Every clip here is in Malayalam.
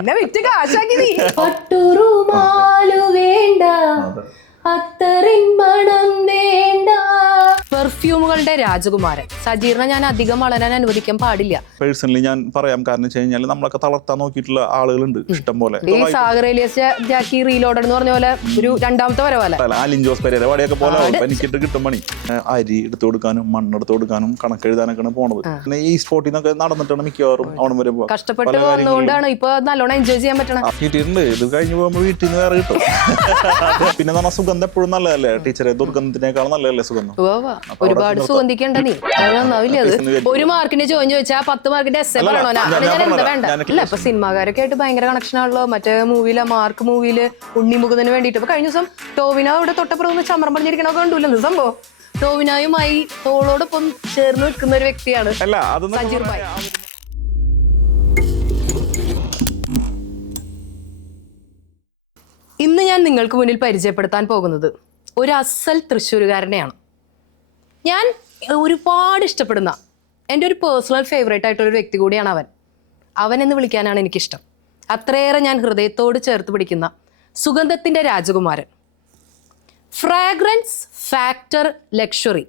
എന്നെ വിറ്റ് കാശാക്കി നീ. പട്ടുറുമാലു വേണ്ട, അത്തറിൻ മണം വേണ്ട. പെർഫ്യൂമുകളുടെ രാജകുമാരൻ സജീറിനെ ഞാൻ അധികം വളരാൻ അനുവദിക്കാൻ പാടില്ല. പേഴ്സണലി ഞാൻ പറയാം, കാരണം വെച്ച് കഴിഞ്ഞാൽ നമ്മളൊക്കെ തളർത്താൻ നോക്കിയിട്ടുള്ള ആളുകളുണ്ട് ഇഷ്ടം പോലെ. ഈ സാഗർ എലിയസ് ജാക്കി റീലോഡഡ് എന്ന് പറഞ്ഞ പോലെ ഒരു രണ്ടാമത്തെ വരവല്ല ആലിൻ ജോസ് പെരേര വടിയൊക്കെ പോലെ എനിക്കിട്ട് കിട്ടും പണി. അരി എടുത്തു കൊടുക്കാനും മണ്ണെടുത്ത് കൊടുക്കാനും കണക്കെഴുതാനൊക്കെയാണ് പോണത്. പിന്നെ ഈ സ്പോട്ടിൽ നിന്നൊക്കെ നടന്നിട്ടാണ് മിക്കവാറും അവിടെ വരെ കഷ്ടപ്പെട്ട് വന്നുകൊണ്ടാണ് ഇപ്പൊ നല്ലോണം എൻജോയ് ചെയ്യാൻ പറ്റണം. കിട്ടിയിട്ടുണ്ട്. ഇത് കഴിഞ്ഞ് പോകുമ്പോൾ വീട്ടിൽ നിന്ന് വേറെ കിട്ടും. പിന്നെ നമ്മൾ സുഗന്ധം എപ്പോഴും നല്ലതല്ലേ ടീച്ചറെ? ദുർഗന്ധത്തിനേക്കാൾ നല്ലതല്ലേ സുഗന്ധം? ഒരുപാട് സുഗന്ധിക്കണ്ട നീ, അത് നന്നാവില്ല. അത് ഒരു മാർക്കിന്റെ ചോദ്യം ചോദിച്ചാൽ 10 മാർക്കിന്റെ എസ് എ പറയണോ? ഞാൻ എന്താ വേണ്ട അല്ല. ഇപ്പൊ സിനിമാകാരൊക്കെ ആയിട്ട് ഭയങ്കര കണക്ഷൻ ആണല്ലോ. മറ്റേ മൂവിയിലെ മാർക്ക് മൂവിയില് ഉണ്ണിമുഖത്തിന് വേണ്ടിട്ട് ഇപ്പൊ കഴിഞ്ഞ ദിവസം ടോവിനോ ഇവിടെ തൊട്ടപ്പുറം ചമരം പറഞ്ഞിരിക്കണൊക്കെ കണ്ടൂല്ലോ സംഭവം. ടോവിനോയുമായി തോളോടൊപ്പം ചേർന്ന് നിൽക്കുന്ന ഒരു വ്യക്തിയാണ് സജീർ ഭായ്. ഇന്ന് ഞാൻ നിങ്ങൾക്ക് മുന്നിൽ പരിചയപ്പെടുത്താൻ പോകുന്നത് ഒരു അസൽ തൃശ്ശൂരുകാരനെയാണ്. ഞാൻ ഒരുപാട് ഇഷ്ടപ്പെടുന്ന എൻ്റെ ഒരു പേഴ്സണൽ ഫേവറേറ്റ് ആയിട്ടുള്ളൊരു വ്യക്തി കൂടിയാണ് അവൻ എന്ന് വിളിക്കാനാണ് എനിക്കിഷ്ടം. അത്രയേറെ ഞാൻ ഹൃദയത്തോട് ചേർത്ത് പിടിക്കുന്ന സുഗന്ധത്തിൻ്റെ രാജകുമാരൻ. ഫ്രാഗ്രൻസ് ഫാക്ടർ ലക്ഷറി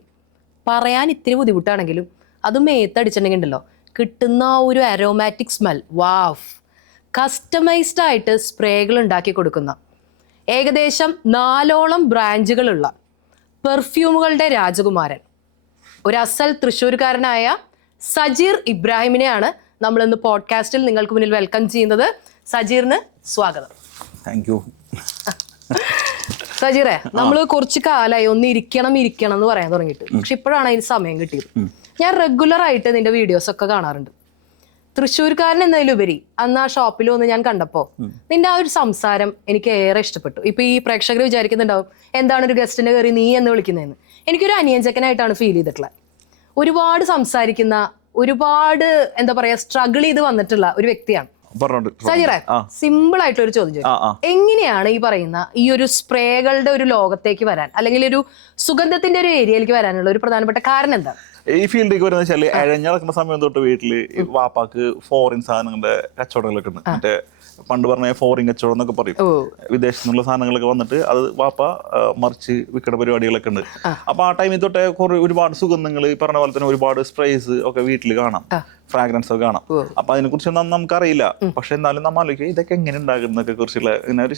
പറയാൻ ഇത്തിരി ബുദ്ധിമുട്ടാണെങ്കിലും അത് മേത്തടിച്ചിട്ടുണ്ടെങ്കിൽ ഉണ്ടല്ലോ കിട്ടുന്ന ഒരു അരോമാറ്റിക് സ്മെൽ. വാവ്. കസ്റ്റമൈസ്ഡ് ആയിട്ട് സ്പ്രേകൾ ഉണ്ടാക്കി കൊടുക്കുന്ന ഏകദേശം 4ഓളം ബ്രാഞ്ചുകളുള്ള പെർഫ്യൂമുകളുടെ രാജകുമാരൻ, ഒരു അസൽ തൃശ്ശൂർക്കാരനായ സജീർ ഇബ്രാഹിമിനെയാണ് നമ്മൾ ഇന്ന് പോഡ്കാസ്റ്റിൽ നിങ്ങൾക്ക് മുന്നിൽ വെൽക്കം ചെയ്യുന്നത്. സജീറിന് സ്വാഗതം. Thank you. സജീറെ, നമ്മൾ കുറച്ച് കാലമായി ഒന്ന് ഇരിക്കണം എന്ന് പറയാൻ തുടങ്ങിയിട്ട്. പക്ഷെ ഇപ്പോഴാണ് അതിന് സമയം കിട്ടിയത്. ഞാൻ റെഗുലർ ആയിട്ട് നിന്റെ വീഡിയോസ് ഒക്കെ കാണാറുണ്ട്. തൃശ്ശൂർക്കാരൻ എന്നതിലുപരി അന്ന് ആ ഷോപ്പിൽ വന്ന് ഞാൻ കണ്ടപ്പോ നിന്റെ ആ ഒരു സംസാരം എനിക്ക് ഏറെ ഇഷ്ടപ്പെട്ടു. ഇപ്പൊ ഈ പ്രേക്ഷകർ വിചാരിക്കുന്നുണ്ടാവും എന്താണ് ഒരു ഗസ്റ്റിന്റെ കയറി നീ എന്ന് വിളിക്കുന്നതെന്ന്. എനിക്കൊരു അനിയഞ്ചക്കനായിട്ടാണ് ഫീൽ ചെയ്തിട്ടുള്ളത്. ഒരുപാട് സംസാരിക്കുന്ന, ഒരുപാട് എന്താ പറയാ സ്ട്രഗിൾ ചെയ്ത് വന്നിട്ടുള്ള ഒരു വ്യക്തിയാണ് സജീറെ. സിമ്പിൾ ആയിട്ടുള്ള ഒരു ചോദ്യം ചോദിക്കും, എങ്ങനെയാണ് ഈ പറയുന്ന ഈ ഒരു സ്പ്രേകളുടെ ഒരു ലോകത്തേക്ക് വരാൻ, അല്ലെങ്കിൽ ഒരു സുഗന്ധത്തിന്റെ ഒരു ഏരിയയിലേക്ക് വരാനുള്ള ഒരു പ്രധാനപ്പെട്ട കാരണം എന്താണ്? ഈ ഫീൽഡിലേക്ക് വരുന്ന വെച്ചാൽ അഴഞ്ഞടക്കുന്ന സമയം തൊട്ട് വീട്ടില് വാപ്പാക്ക് ഫോറിൻ സാധനങ്ങളുടെ കച്ചവടങ്ങളൊക്കെ ഉണ്ട്. മറ്റേ പണ്ട് പറഞ്ഞ ഫോറിൻ കച്ചവടം എന്നൊക്കെ പറയും. വിദേശത്തു നിന്നുള്ള സാധനങ്ങളൊക്കെ വന്നിട്ട് അത് വാപ്പ മറിച്ച് വിൽക്കുന്ന പരിപാടികളൊക്കെ ഉണ്ട്. അപ്പൊ ആ ടൈമിൽ തൊട്ടേ ഒരുപാട് സുഗന്ധങ്ങൾ ഈ പറഞ്ഞ പോലെ തന്നെ ഒരുപാട് സ്പ്രേസ് ഒക്കെ വീട്ടിൽ കാണാം, ഫ്രാഗ്രൻസ് ഒക്കെ കാണാം. അപ്പൊ അതിനെ കുറിച്ചൊന്നും നമുക്കറിയില്ല. പക്ഷെ എന്നാലും നമ്മൾ ആലോചിക്കുക ഇതൊക്കെ എങ്ങനെ ഉണ്ടാകുന്നതൊക്കെ കുറിച്ചുള്ള ഒരു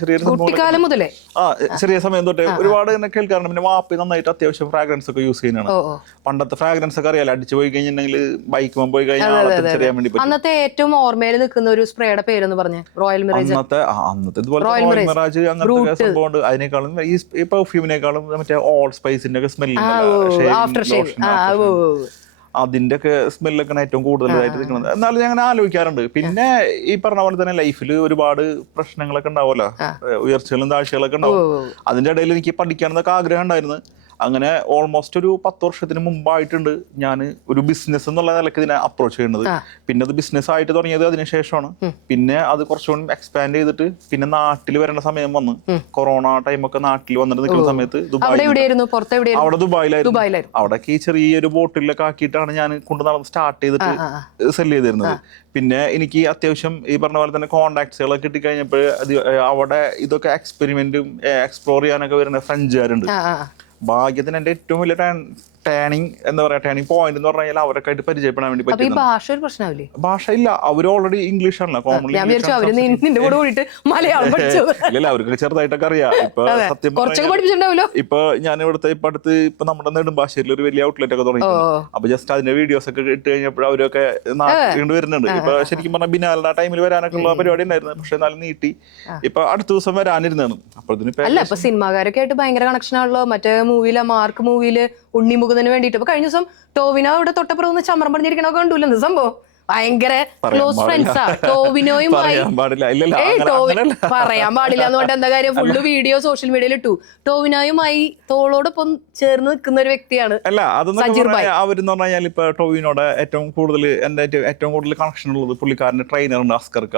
ചെറിയ സമയം തൊട്ടേ ഒരുപാട് ഇങ്ങനെ കേൾക്കാറുണ്ട്. പിന്നെ വാപ്പി നന്നായിട്ട് അത്യാവശ്യം ഫ്രാഗ്രൻസ് ഒക്കെ യൂസ് ചെയ്യുന്നതാണ്. പണ്ടത്തെ ഫ്രാഗ്രൻസ് ഒക്കെ അറിയാലോ, അടിച്ചു പോയി കഴിഞ്ഞിട്ടുണ്ടെങ്കിൽ ബൈക്ക് പോയി കഴിഞ്ഞാൽ അറിയാൻ വേണ്ടി പറ്റും. അന്നത്തെ ഏറ്റവും ഓർമ്മയിൽ നിൽക്കുന്ന ഒരു സ്പ്രേയുടെ പേരെന്ന് പറഞ്ഞ റോയൽ മിറാജ്. അന്നത്തെ ഇതുപോലെ റോയൽ മിറാജ് അങ്ങനത്തെ സംഭവം ഉണ്ട്. അതിനേക്കാളും ഈ പെർഫ്യൂമിനേക്കാളും മറ്റേ ഓൾ സ്പൈസിന്റെ ഒക്കെ സ്മെല്ല് അതിന്റെ ഒക്കെ സ്മെല്ലൊക്കെയാണ് ഏറ്റവും കൂടുതലായിട്ട് നിൽക്കുന്നത്. എന്നാലും ഞാൻ അങ്ങനെ ആലോചിക്കാറുണ്ട്. പിന്നെ ഈ പറഞ്ഞ പോലെ തന്നെ ലൈഫിൽ ഒരുപാട് പ്രശ്നങ്ങളൊക്കെ ഉണ്ടാവുമല്ലോ, ഉയർച്ചകളും താഴ്ചകളൊക്കെ ഉണ്ടാവും. അതിന്റെ ഇടയിൽ എനിക്ക് പഠിക്കാനൊക്കെ ആഗ്രഹം ഉണ്ടായിരുന്നു. അങ്ങനെ ഓൾമോസ്റ്റ് ഒരു 10 വർഷത്തിന് മുമ്പായിട്ടുണ്ട് ഞാൻ ഒരു ബിസിനസ് എന്നുള്ള നിലയ്ക്ക് ഇതിനെ അപ്രോച്ച് ചെയ്യുന്നത്. പിന്നെ അത് ബിസിനസ് ആയിട്ട് തുടങ്ങിയത് അതിനുശേഷമാണ്. പിന്നെ അത് കുറച്ചുകൂടി എക്സ്പാൻഡ് ചെയ്തിട്ട് പിന്നെ നാട്ടിൽ വരേണ്ട സമയം വന്നു. കൊറോണ ടൈമൊക്കെ നാട്ടിൽ വന്നിട്ട് നിൽക്കുന്ന സമയത്ത് അവിടെ ദുബായിലായിരുന്നു. അവിടേക്ക് ഈ ചെറിയൊരു ബോട്ടിലൊക്കെ ആക്കിയിട്ടാണ് ഞാൻ കൊണ്ടു നടന്ന് സ്റ്റാർട്ട് ചെയ്തിട്ട് സെല് ചെയ്തിരുന്നത്. പിന്നെ എനിക്ക് അത്യാവശ്യം ഈ പറഞ്ഞ പോലെ തന്നെ കോണ്ടാക്ട്സുകളൊക്കെ കിട്ടിക്കഴിഞ്ഞപ്പോൾ അവിടെ ഇതൊക്കെ എക്സ്പെരിമെന്റും എക്സ്പ്ലോർ ചെയ്യാനൊക്കെ വരുന്ന ഫ്രഞ്ചുകാരുണ്ട്. ഭാഗ്യത്തിന് എന്റെ ഏറ്റവും വലിയ ടേണിംഗ് എന്താ പറയാ ടേണിംഗ് പോയിന്റ് എന്ന് പറഞ്ഞാൽ അവരൊക്കെ ആയിട്ട് പരിചയപ്പെടാൻ വേണ്ടി പറ്റും. ഭാഷ ഇല്ല, അവര് ഓൾറെഡി ഇംഗ്ലീഷ് ആണല്ലോ കോമൺലി. ഇല്ല, അവർക്ക് ചെറുതായിട്ടൊക്കെ അറിയാം. ഇപ്പൊ സത്യം ഇപ്പൊ ഞാൻ ഇവിടുത്തെ ഇപ്പൊ അടുത്ത് ഇപ്പൊ നമ്മുടെ നെടുമ്പാശ്ശേരിയിൽ ഒരു വലിയ ഔട്ട്ലെറ്റ് ഒക്കെ തുടങ്ങിയിട്ടുണ്ട്. അപ്പൊ ജസ്റ്റ് അതിന്റെ വീഡിയോസ് ഒക്കെ ഇട്ട് കഴിഞ്ഞപ്പോൾ അവരൊക്കെ നാട്ടിൽ വരുന്നുണ്ട്. ഇപ്പൊ ശരിക്കും പറഞ്ഞാൽ ബിനാലിന്റെ ടൈമിൽ വരാനൊക്കെ ഉള്ള പരിപാടി ഉണ്ടായിരുന്നു. പക്ഷെ എന്നാലും നീട്ടി ഇപ്പൊ അടുത്ത ദിവസം വരാനിരുന്നാണ്. അപ്പൊ സിനിമാകാരൊക്കെ ആയിട്ട് ഭയങ്കര കണക്ഷൻ ആണല്ലോ. മറ്റേ മൂവിയിലെ മാർക്ക് മൂവിയില് ഉണ്ണിമുഖത്തിന് വേണ്ടിട്ട് ഇപ്പൊ കഴിഞ്ഞ ദിവസം ടോവിനോ ഇവിടെ തൊട്ടപ്പുറം ചമരം പറഞ്ഞിരിക്കണൊക്കെ കണ്ടൂല്ലോ സംഭവം. ഭയങ്കര ക്ലോസ് ഫ്രണ്ട്സാ ടോവിനോയുമായി. പറയാൻ പാടില്ല എന്നുകൊണ്ട് എന്താ കാര്യം, ഫുള്ള് വീഡിയോ സോഷ്യൽ മീഡിയയിൽ ഇട്ടു. ടോവിനോയുമായി തോളോടൊപ്പം ചേർന്ന് നിൽക്കുന്ന ഒരു വ്യക്തിയാണ്. അല്ല അതെന്ന് അവരെന്ന് പറഞ്ഞാൽ ഇപ്പൊ ടോവിനോടെ ഏറ്റവും കൂടുതൽ കണക്ഷൻ ഉള്ളത് പുള്ളിക്കാരന്റെ ട്രെയിനർ ഉണ്ട് അസ്കർക്ക.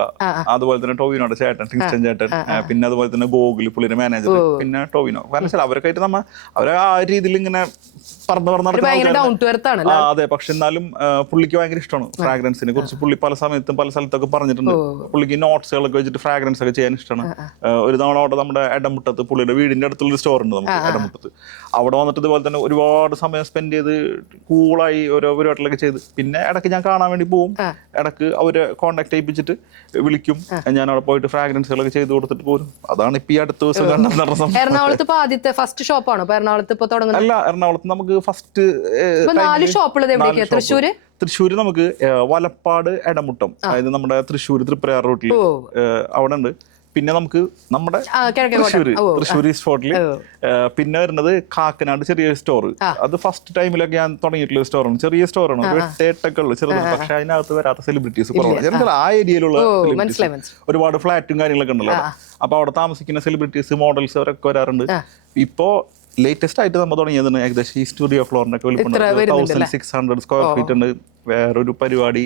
അതുപോലെ തന്നെ ടോവിനോടെ ചേട്ടൻ ടിങ്സ്റ്റൺ ചേട്ടൻ, പിന്നെ അതുപോലെ തന്നെ ഗോകുൽ പുള്ളിയുടെ മാനേജർ, പിന്നെ ടോവിനോ. കാരണം അവരൊക്കെ ആയിട്ട് അവരെ ആ രീതിയിൽ ഇങ്ങനെ പറഞ്ഞു നടക്കുന്ന. അതെ, പക്ഷെ എന്നാലും പുള്ളിക്ക് ഭയങ്കര ഇഷ്ടമാണ് ഫ്രാഗ്രൻസ് ഫ്രാഗ്രൻസിനെ കുറിച്ച് പുള്ളി പല സമയത്തും പല സ്ഥലത്തൊക്കെ പറഞ്ഞിട്ടുണ്ട്. പുള്ളിക്ക് നോട്ട്സുകളൊക്കെ വെച്ചിട്ട് ഫ്രാഗ്രൻസ് ഒക്കെ ചെയ്യാൻ ഇഷ്ടമാണ്. ഒരു തവണ അവിടെ നമ്മുടെ എടമുട്ടത്ത്, പുള്ളിയുടെ വീടിന്റെ അടുത്തുള്ളൊരു സ്റ്റോർ ഉണ്ട് നമുക്ക് എടമുട്ടത്ത്. അവിടെ വന്നിട്ട് ഇതുപോലെ തന്നെ ഒരുപാട് സമയം സ്പെൻഡ് ചെയ്ത് കൂളായി ഓരോ പരിപാടികളൊക്കെ ചെയ്ത്, പിന്നെ ഇടയ്ക്ക് ഞാൻ കാണാൻ വേണ്ടി പോകും. ഇടയ്ക്ക് അവരെ കോൺടാക്ട് ചെയ്യിപ്പിച്ചിട്ട് വിളിക്കും. ഞാൻ അവിടെ പോയിട്ട് ഫ്രാഗ്രൻസുകളൊക്കെ ചെയ്ത് കൊടുത്തിട്ട് പോരും. അതാണ് ഇപ്പൊ ഈ അടുത്ത ദിവസം കണ്ടെന്ന്. എറണാകുളത്ത് ഇപ്പൊ ആദ്യത്തെ ഫസ്റ്റ് ഷോപ്പാണോ എറണാകുളത്ത് ഇപ്പൊ തുടങ്ങുന്നത്? അല്ല, എറണാകുളത്ത് നമുക്ക് ഫസ്റ്റ് 4 ഷോപ്പുള്ളത് എവിടെയൊക്കെയാ? തൃശ്ശൂര് നമുക്ക് വലപ്പാട്, എടമുട്ടം, അതായത് നമ്മുടെ തൃശ്ശൂർ തൃപ്രയാർ റൂട്ടിൽ അവിടെ ഉണ്ട്. പിന്നെ നമുക്ക് നമ്മുടെ തൃശ്ശൂർ ഈസ്റ്റ് ഫോർട്ടില്. പിന്നെ വരുന്നത് കാക്കനാട് ചെറിയ സ്റ്റോർ. അത് ഫസ്റ്റ് ടൈമിലൊക്കെ ഞാൻ തുടങ്ങിയിട്ടുള്ള സ്റ്റോറാണ്. ചെറിയ സ്റ്റോറാണ്, 8 ഉള്ളു, ചെറുത്. പക്ഷെ അതിനകത്ത് വരാത്ത സെലിബ്രിറ്റീസ് കുറവാണ്. ആ ഏരിയയിലുള്ള ഒരുപാട് ഫ്ലാറ്റും കാര്യങ്ങളൊക്കെ ഉണ്ടല്ലോ. അപ്പൊ അവിടെ താമസിക്കുന്ന സെലിബ്രിറ്റീസ്, മോഡൽസ് അവരൊക്കെ വരാറുണ്ട്. ഇപ്പോ ലേറ്റസ്റ്റ് ആയിട്ട് നമ്മൾ തുടങ്ങിയതാണ് ഏകദേശം ഈ സ്റ്റുഡിയോ ഫ്ലോറിനൊക്കെ 1600 സ്ക്വയർ ഫീറ്റ് ഉണ്ട്. വേറൊരു പരിപാടി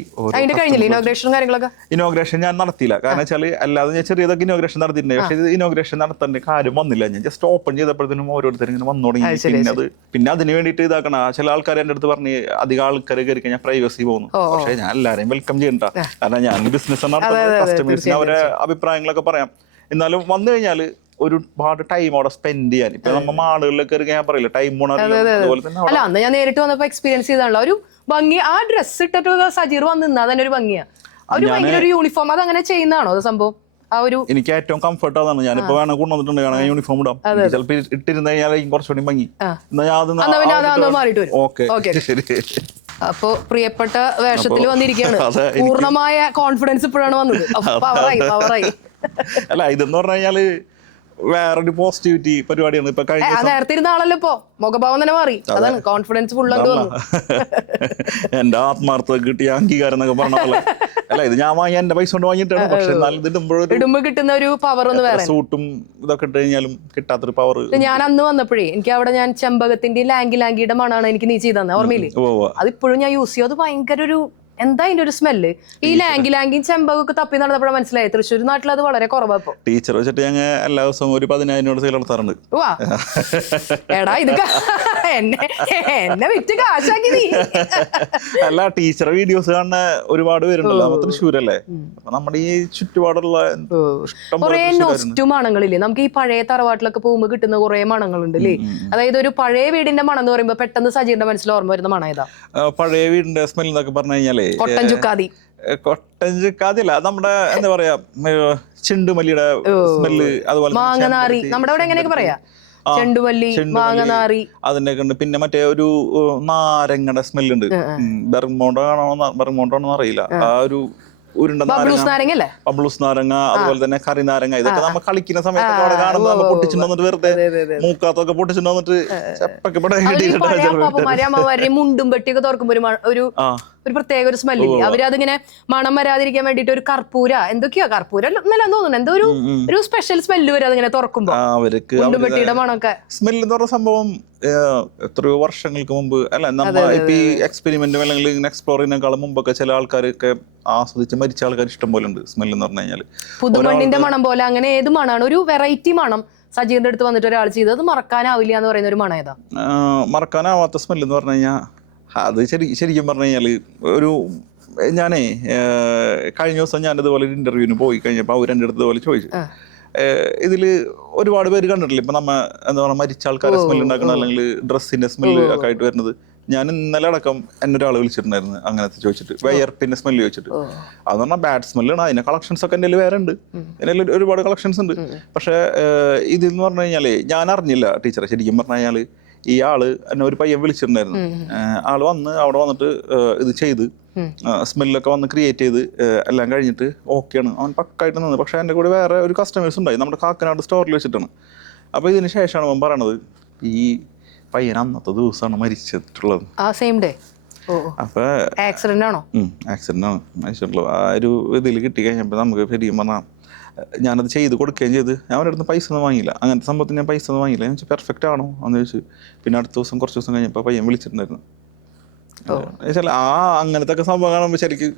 ഇനോഗ്രേഷൻ ഞാൻ നടത്തിയില്ല. കാരണം വെച്ചാൽ അല്ലാതെ ഞാൻ ചെറിയതൊക്കെ ഇനോഗ്രേഷൻ നടത്തിയിട്ടുണ്ട്. പക്ഷേ ഇത് ഇനോഗ്രേഷൻ നടത്തേണ്ട കാര്യം വന്നില്ല. ഞാൻ ജസ്റ്റ് ഓപ്പൺ ചെയ്തപ്പോഴത്തേനും ഓരോരുത്തരും ഇങ്ങനെ വന്നു തുടങ്ങി. പിന്നെ അതിന് വേണ്ടിയിട്ട് ഇതാക്കണം. ചില ആൾക്കാർ എൻ്റെ അടുത്ത് പറഞ്ഞ് അധികം ആൾക്കാർ കയറി കഴിഞ്ഞാൽ പ്രൈവസി പോകുന്നു. പക്ഷേ ഞാൻ എല്ലാവരെയും വെൽക്കം ചെയ്യണ്ട. കാരണം ഞാൻ ബിസിനസ് നടത്തുന്നത്, കസ്റ്റമേഴ്സിന് അവരെ അഭിപ്രായങ്ങളൊക്കെ പറയാം. എന്നാലും വന്നു കഴിഞ്ഞാൽ ഒരുപാട് ടൈം അവിടെ സ്പെൻഡ് ചെയ്യാൻ. ഇപ്പൊ നമ്മ മാളുകളിലൊക്കെ ഞാൻ പറയില്ല ടൈം അല്ല, അന്ന് ഞാൻ നേരിട്ട് വന്നപ്പോ എക്സ്പീരിയൻസ് ചെയ്താണല്ലോ ഒരു ഭംഗി. ആ ഡ്രസ് ഇട്ടിട്ട് സജീർ വന്ന് നിന്നാ തന്നെ ഒരു ഭംഗിയാ. ഒരു ഭയങ്കര ഒരു യൂണിഫോം അത് അങ്ങനെ ചെയ്യുന്നതാണോ അത് സംഭവം? എനിക്ക് ഏറ്റവും കംഫർട്ട് അതാണ്. ഞാനിപ്പോ വേണം കൊണ്ടുവന്നിട്ടുണ്ട്. കാരണം യൂണിഫോം ഇടാം. ചിലപ്പോ ഇട്ടിരുന്ന കഴിഞ്ഞാൽ കുറച്ചുകൂടി ഭംഗി. ശരി. അപ്പൊ പ്രിയപ്പെട്ട വേഷത്തിൽ വന്നിരിക്കുകയാണ്. പൂർണ്ണമായ കോൺഫിഡൻസ് ഇപ്പോഴാണ് വന്നത്. അല്ല, ഇതെന്ന് പറഞ്ഞു കഴിഞ്ഞാല് വേറൊരു പോസിറ്റിവിറ്റി പരിപാടിയാണ്. ഇപ്പൊ നേരത്തെ ഇരുന്ന ആളല്ലോ ഇപ്പൊ മുഖഭാവം തന്നെ മാറി. അതാണ് കോൺഫിഡൻസ് ഫുൾ എന്റെ ആത്മാർത്ഥത കിട്ടിയ അംഗീകാരം എന്നൊക്കെ പറഞ്ഞ പോലെ. അല്ല, ഇത് ഞാൻ വാങ്ങി എന്റെ പൈസ കൊണ്ട് വാങ്ങിയിട്ടാണ്. പക്ഷെ എന്നാലും ഇടുമ്പോ കിട്ടുന്ന ഒരു പവർ ഒന്ന് വേറെ. സൂട്ടും ഇതൊക്കെ ഇട്ട് കഴിഞ്ഞാലും കിട്ടാത്തൊരു പവർ. ഞാൻ അന്ന് വന്നപ്പോഴേ എനിക്ക് അവിടെ ഞാൻ ചെമ്പകത്തിന്റെ ലാങ്കിയുടെ മണാണ് എനിക്ക് നീ ചെയ്ത് തന്നെ ഓർമ്മയില്ലേ? അതിപ്പോഴും ഞാൻ യൂസ് ചെയ്യും. അത് ഭയങ്കര ഒരു എന്താ അതിന്റെ ഒരു സ്മെല്ല്. ഈ ലാങ്കിയും ചെമ്പകൊക്കെ തപ്പി നടന്നപ്പോഴാണ് മനസ്സിലായി തൃശ്ശൂർ നാട്ടിൽ അത് വളരെ കുറവാ. ഇപ്പൊ ടീച്ചർ വെച്ചിട്ട് ഞങ്ങൾ എല്ലാ ദിവസവും ഒരു 10,000 സെയിൽ നടത്താറുണ്ട്. എടാ ഇത് എന്നെ വിറ്റ് കാശാക്കി നീ. അല്ല, ടീച്ചറെ വീഡിയോസ് കാണുന്ന ഒരുപാട് പേരുണ്ടല്ലോ. നമ്മൾ തൃശ്ശൂരല്ലേ, അപ്പൊ നമ്മുടെ ഈ ചുറ്റുപാടുള്ള കുറെ നൊസ്റ്റു മണങ്ങളില്ലേ നമുക്ക്. ഈ പഴയ തറവാട്ടിലൊക്കെ പോകുമ്പോ കിട്ടുന്ന കുറെ മണങ്ങളുണ്ട് അല്ലേ? അതായത് ഒരു പഴയ വീടിന്റെ മണം എന്ന് പറയുമ്പോ പെട്ടെന്ന് സജീറിന്റെ മനസ്സിൽ ഓർമ്മ വരുന്ന മണം ഏതാ? പഴയ വീടിന്റെ സ്മെൽ എന്നൊക്കെ പറഞ്ഞു കഴിഞ്ഞാലേ കൊട്ടൻ ചുക്കാതി അല്ല, നമ്മുടെ എന്താ പറയാ, ചെണ്ടുമല്ലിയുടെ സ്മെല്ല്, അതുപോലെ മാങ്ങനാറി. നമ്മുടെ അവിടെ എങ്ങനെയൊക്കെ പറയാ, ചെണ്ടുമല്ലി, മാങ്ങനാറി, അതിന്റെ ഉണ്ട്. പിന്നെ മറ്റേ ഒരു നാരങ്ങയുടെ സ്മെല്ലുണ്ട്. ബെർമോണ്ടോ ആണോന്ന് അറിയില്ല. ആ ഒരു ഉരുണ്ട ബബ്ലൂസ് നാരങ്ങ, അതുപോലെ തന്നെ കറി നാരങ്ങ. ഇതൊക്കെ നമ്മൾ കളിക്കുന്ന സമയത്ത് അവിടെ കാണുമ്പോൾ നമ്മൾ പൊട്ടിച്ചിട്ട് വന്നിട്ട് വെറുതെ മൂക്കാത്തൊക്കെ പൊട്ടിച്ചിട്ട് വന്നിട്ട് മുണ്ടും പെട്ടിയൊക്കെ തുറക്കുമ്പോ ഒരു പ്രത്യേക ഒരു സ്മെല്ലില്ലേ. അവരതിങ്ങനെ മണം വരാതിരിക്കാൻ വേണ്ടിട്ട് ഒരു കർപ്പൂര എന്തൊക്കെയാ, കർപ്പൂര എന്നല്ല തോന്നുന്നു, എന്തോ ഒരു സ്പെഷ്യൽ സ്മെല്ല് വരും അതിങ്ങനെ തുറക്കുമ്പോ. മുണ്ടും പെട്ടിയുടെ മണമൊക്കെ സ്മെല്ല് എന്ന് പറഞ്ഞ സംഭവം എത്രയോ വർഷങ്ങൾക്ക് മുമ്പ് അല്ല, നമ്മ ഇപ്പൊ ഈ എക്സ്പെരിമെന്റും അല്ലെങ്കിൽ ഇങ്ങനെ എക്സ്പ്ലോർ ചെയ്യുന്നതിനേക്കാളും മുമ്പൊക്കെ ചില ആൾക്കാരൊക്കെ ആസ്വദിച്ച് മരിച്ച ആൾക്കാർ ഇഷ്ടം പോലെ ഉണ്ട്. സ്മെല്ല് എന്ന് പറഞ്ഞു കഴിഞ്ഞാൽ പുതുമണ്ണിന്റെ മണം പോലെ അങ്ങനെ ഏത് മണമാണ് ഒരു വെറൈറ്റി മണം സജീറിന്റെ അടുത്ത് വന്നിട്ട് ഒരാൾ ചെയ്തത് മറക്കാനാവില്ല എന്ന് പറയുന്ന ഒരു മണം ഏതാ? മറക്കാനാവാത്ത സ്മെല്ല് എന്ന് പറഞ്ഞു കഴിഞ്ഞാൽ അത് ശരിക്കും പറഞ്ഞു കഴിഞ്ഞാൽ ഒരു ഞാനേ കഴിഞ്ഞ ദിവസം ഞാനിതുപോലെ ഒരു ഇന്റർവ്യൂവിന് പോയി കഴിഞ്ഞപ്പോൾ അവരെൻ്റെ അടുത്ത് ഇതുപോലെ ചോദിച്ചു, ഇതില് ഒരുപാട് പേര് കണ്ടിട്ടില്ല ഇപ്പൊ നമ്മ എന്താ പറയുക മരിച്ച ആൾക്കാരെ സ്മെല്ല് ഉണ്ടാക്കണം അല്ലെങ്കിൽ ഡ്രസ്സിന്റെ സ്മെല്ല് ഒക്കെ ആയിട്ട് വരുന്നത്. ഞാൻ ഇന്നലെ അടക്കം എന്നെ ഒരാൾ വിളിച്ചിട്ടുണ്ടായിരുന്നു അങ്ങനത്തെ ചോദിച്ചിട്ട്, വയർപ്പിന്റെ സ്മെല്ല് ചോദിച്ചിട്ട്. അതെന്ന് പറഞ്ഞാൽ ബാഡ് സ്മെല്ലാണ്. അതിന്റെ കളക്ഷൻസ് ഒക്കെ എൻ്റെ വേറെ ഉണ്ട്, എൻ്റെ ഒരുപാട് കളക്ഷൻസ് ഉണ്ട്. പക്ഷെ ഇതെന്ന് പറഞ്ഞു കഴിഞ്ഞാല് ഞാൻ അറിഞ്ഞില്ല ടീച്ചറെ. ശരിക്കും പറഞ്ഞു കഴിഞ്ഞാല് ഈ ആള് എന്നെ ഒരു പയ്യൻ വിളിച്ചിട്ടുണ്ടായിരുന്നു. ആള് വന്ന് അവിടെ വന്നിട്ട് ഇത് ചെയ്ത് സ്മെല്ലൊക്കെ വന്ന് ക്രിയേറ്റ് ചെയ്ത് എല്ലാം കഴിഞ്ഞിട്ട് ഓക്കെയാണ്, അവൻ പക്കായിട്ട് നിന്ന്. പക്ഷെ എൻ്റെ കൂടെ വേറെ ഒരു കസ്റ്റമേഴ്സ് ഉണ്ടായി നമ്മുടെ കാക്കനാട് സ്റ്റോറിൽ വെച്ചിട്ടാണ്. അപ്പോൾ ഇതിന് ശേഷമാണ് അവൻ പറയണത് ഈ പയ്യൻ അന്നത്തെ ദിവസമാണ് മരിച്ചിട്ടുള്ളത്. അപ്പൊ ആക്സിഡന്റ് ആണ് മരിച്ചിട്ടുള്ളത്. ആ ഒരു ഇതിൽ കിട്ടി കഴിഞ്ഞപ്പോൾ നമുക്ക് ശരിക്കും പറഞ്ഞാൽ ഞാനത് ചെയ്ത് കൊടുക്കുകയും ചെയ്ത് ഞാൻ അവരുടെ അടുത്ത് പൈസ ഒന്നും വാങ്ങിയില്ല. അങ്ങനത്തെ സംഭവത്തിന് ഞാൻ പൈസ ഒന്നും വാങ്ങിയില്ല. ഞാൻ പെർഫെക്റ്റ് ആണോ എന്ന് ചോദിച്ചു. പിന്നെ അടുത്ത ദിവസം കുറച്ച് ദിവസം കഴിഞ്ഞപ്പോൾ പയ്യൻ വിളിച്ചിട്ടുണ്ടായിരുന്നു. ആ അങ്ങനത്തെ ഒക്കെ സംഭവം കാണുമ്പോൾ ശരിക്കും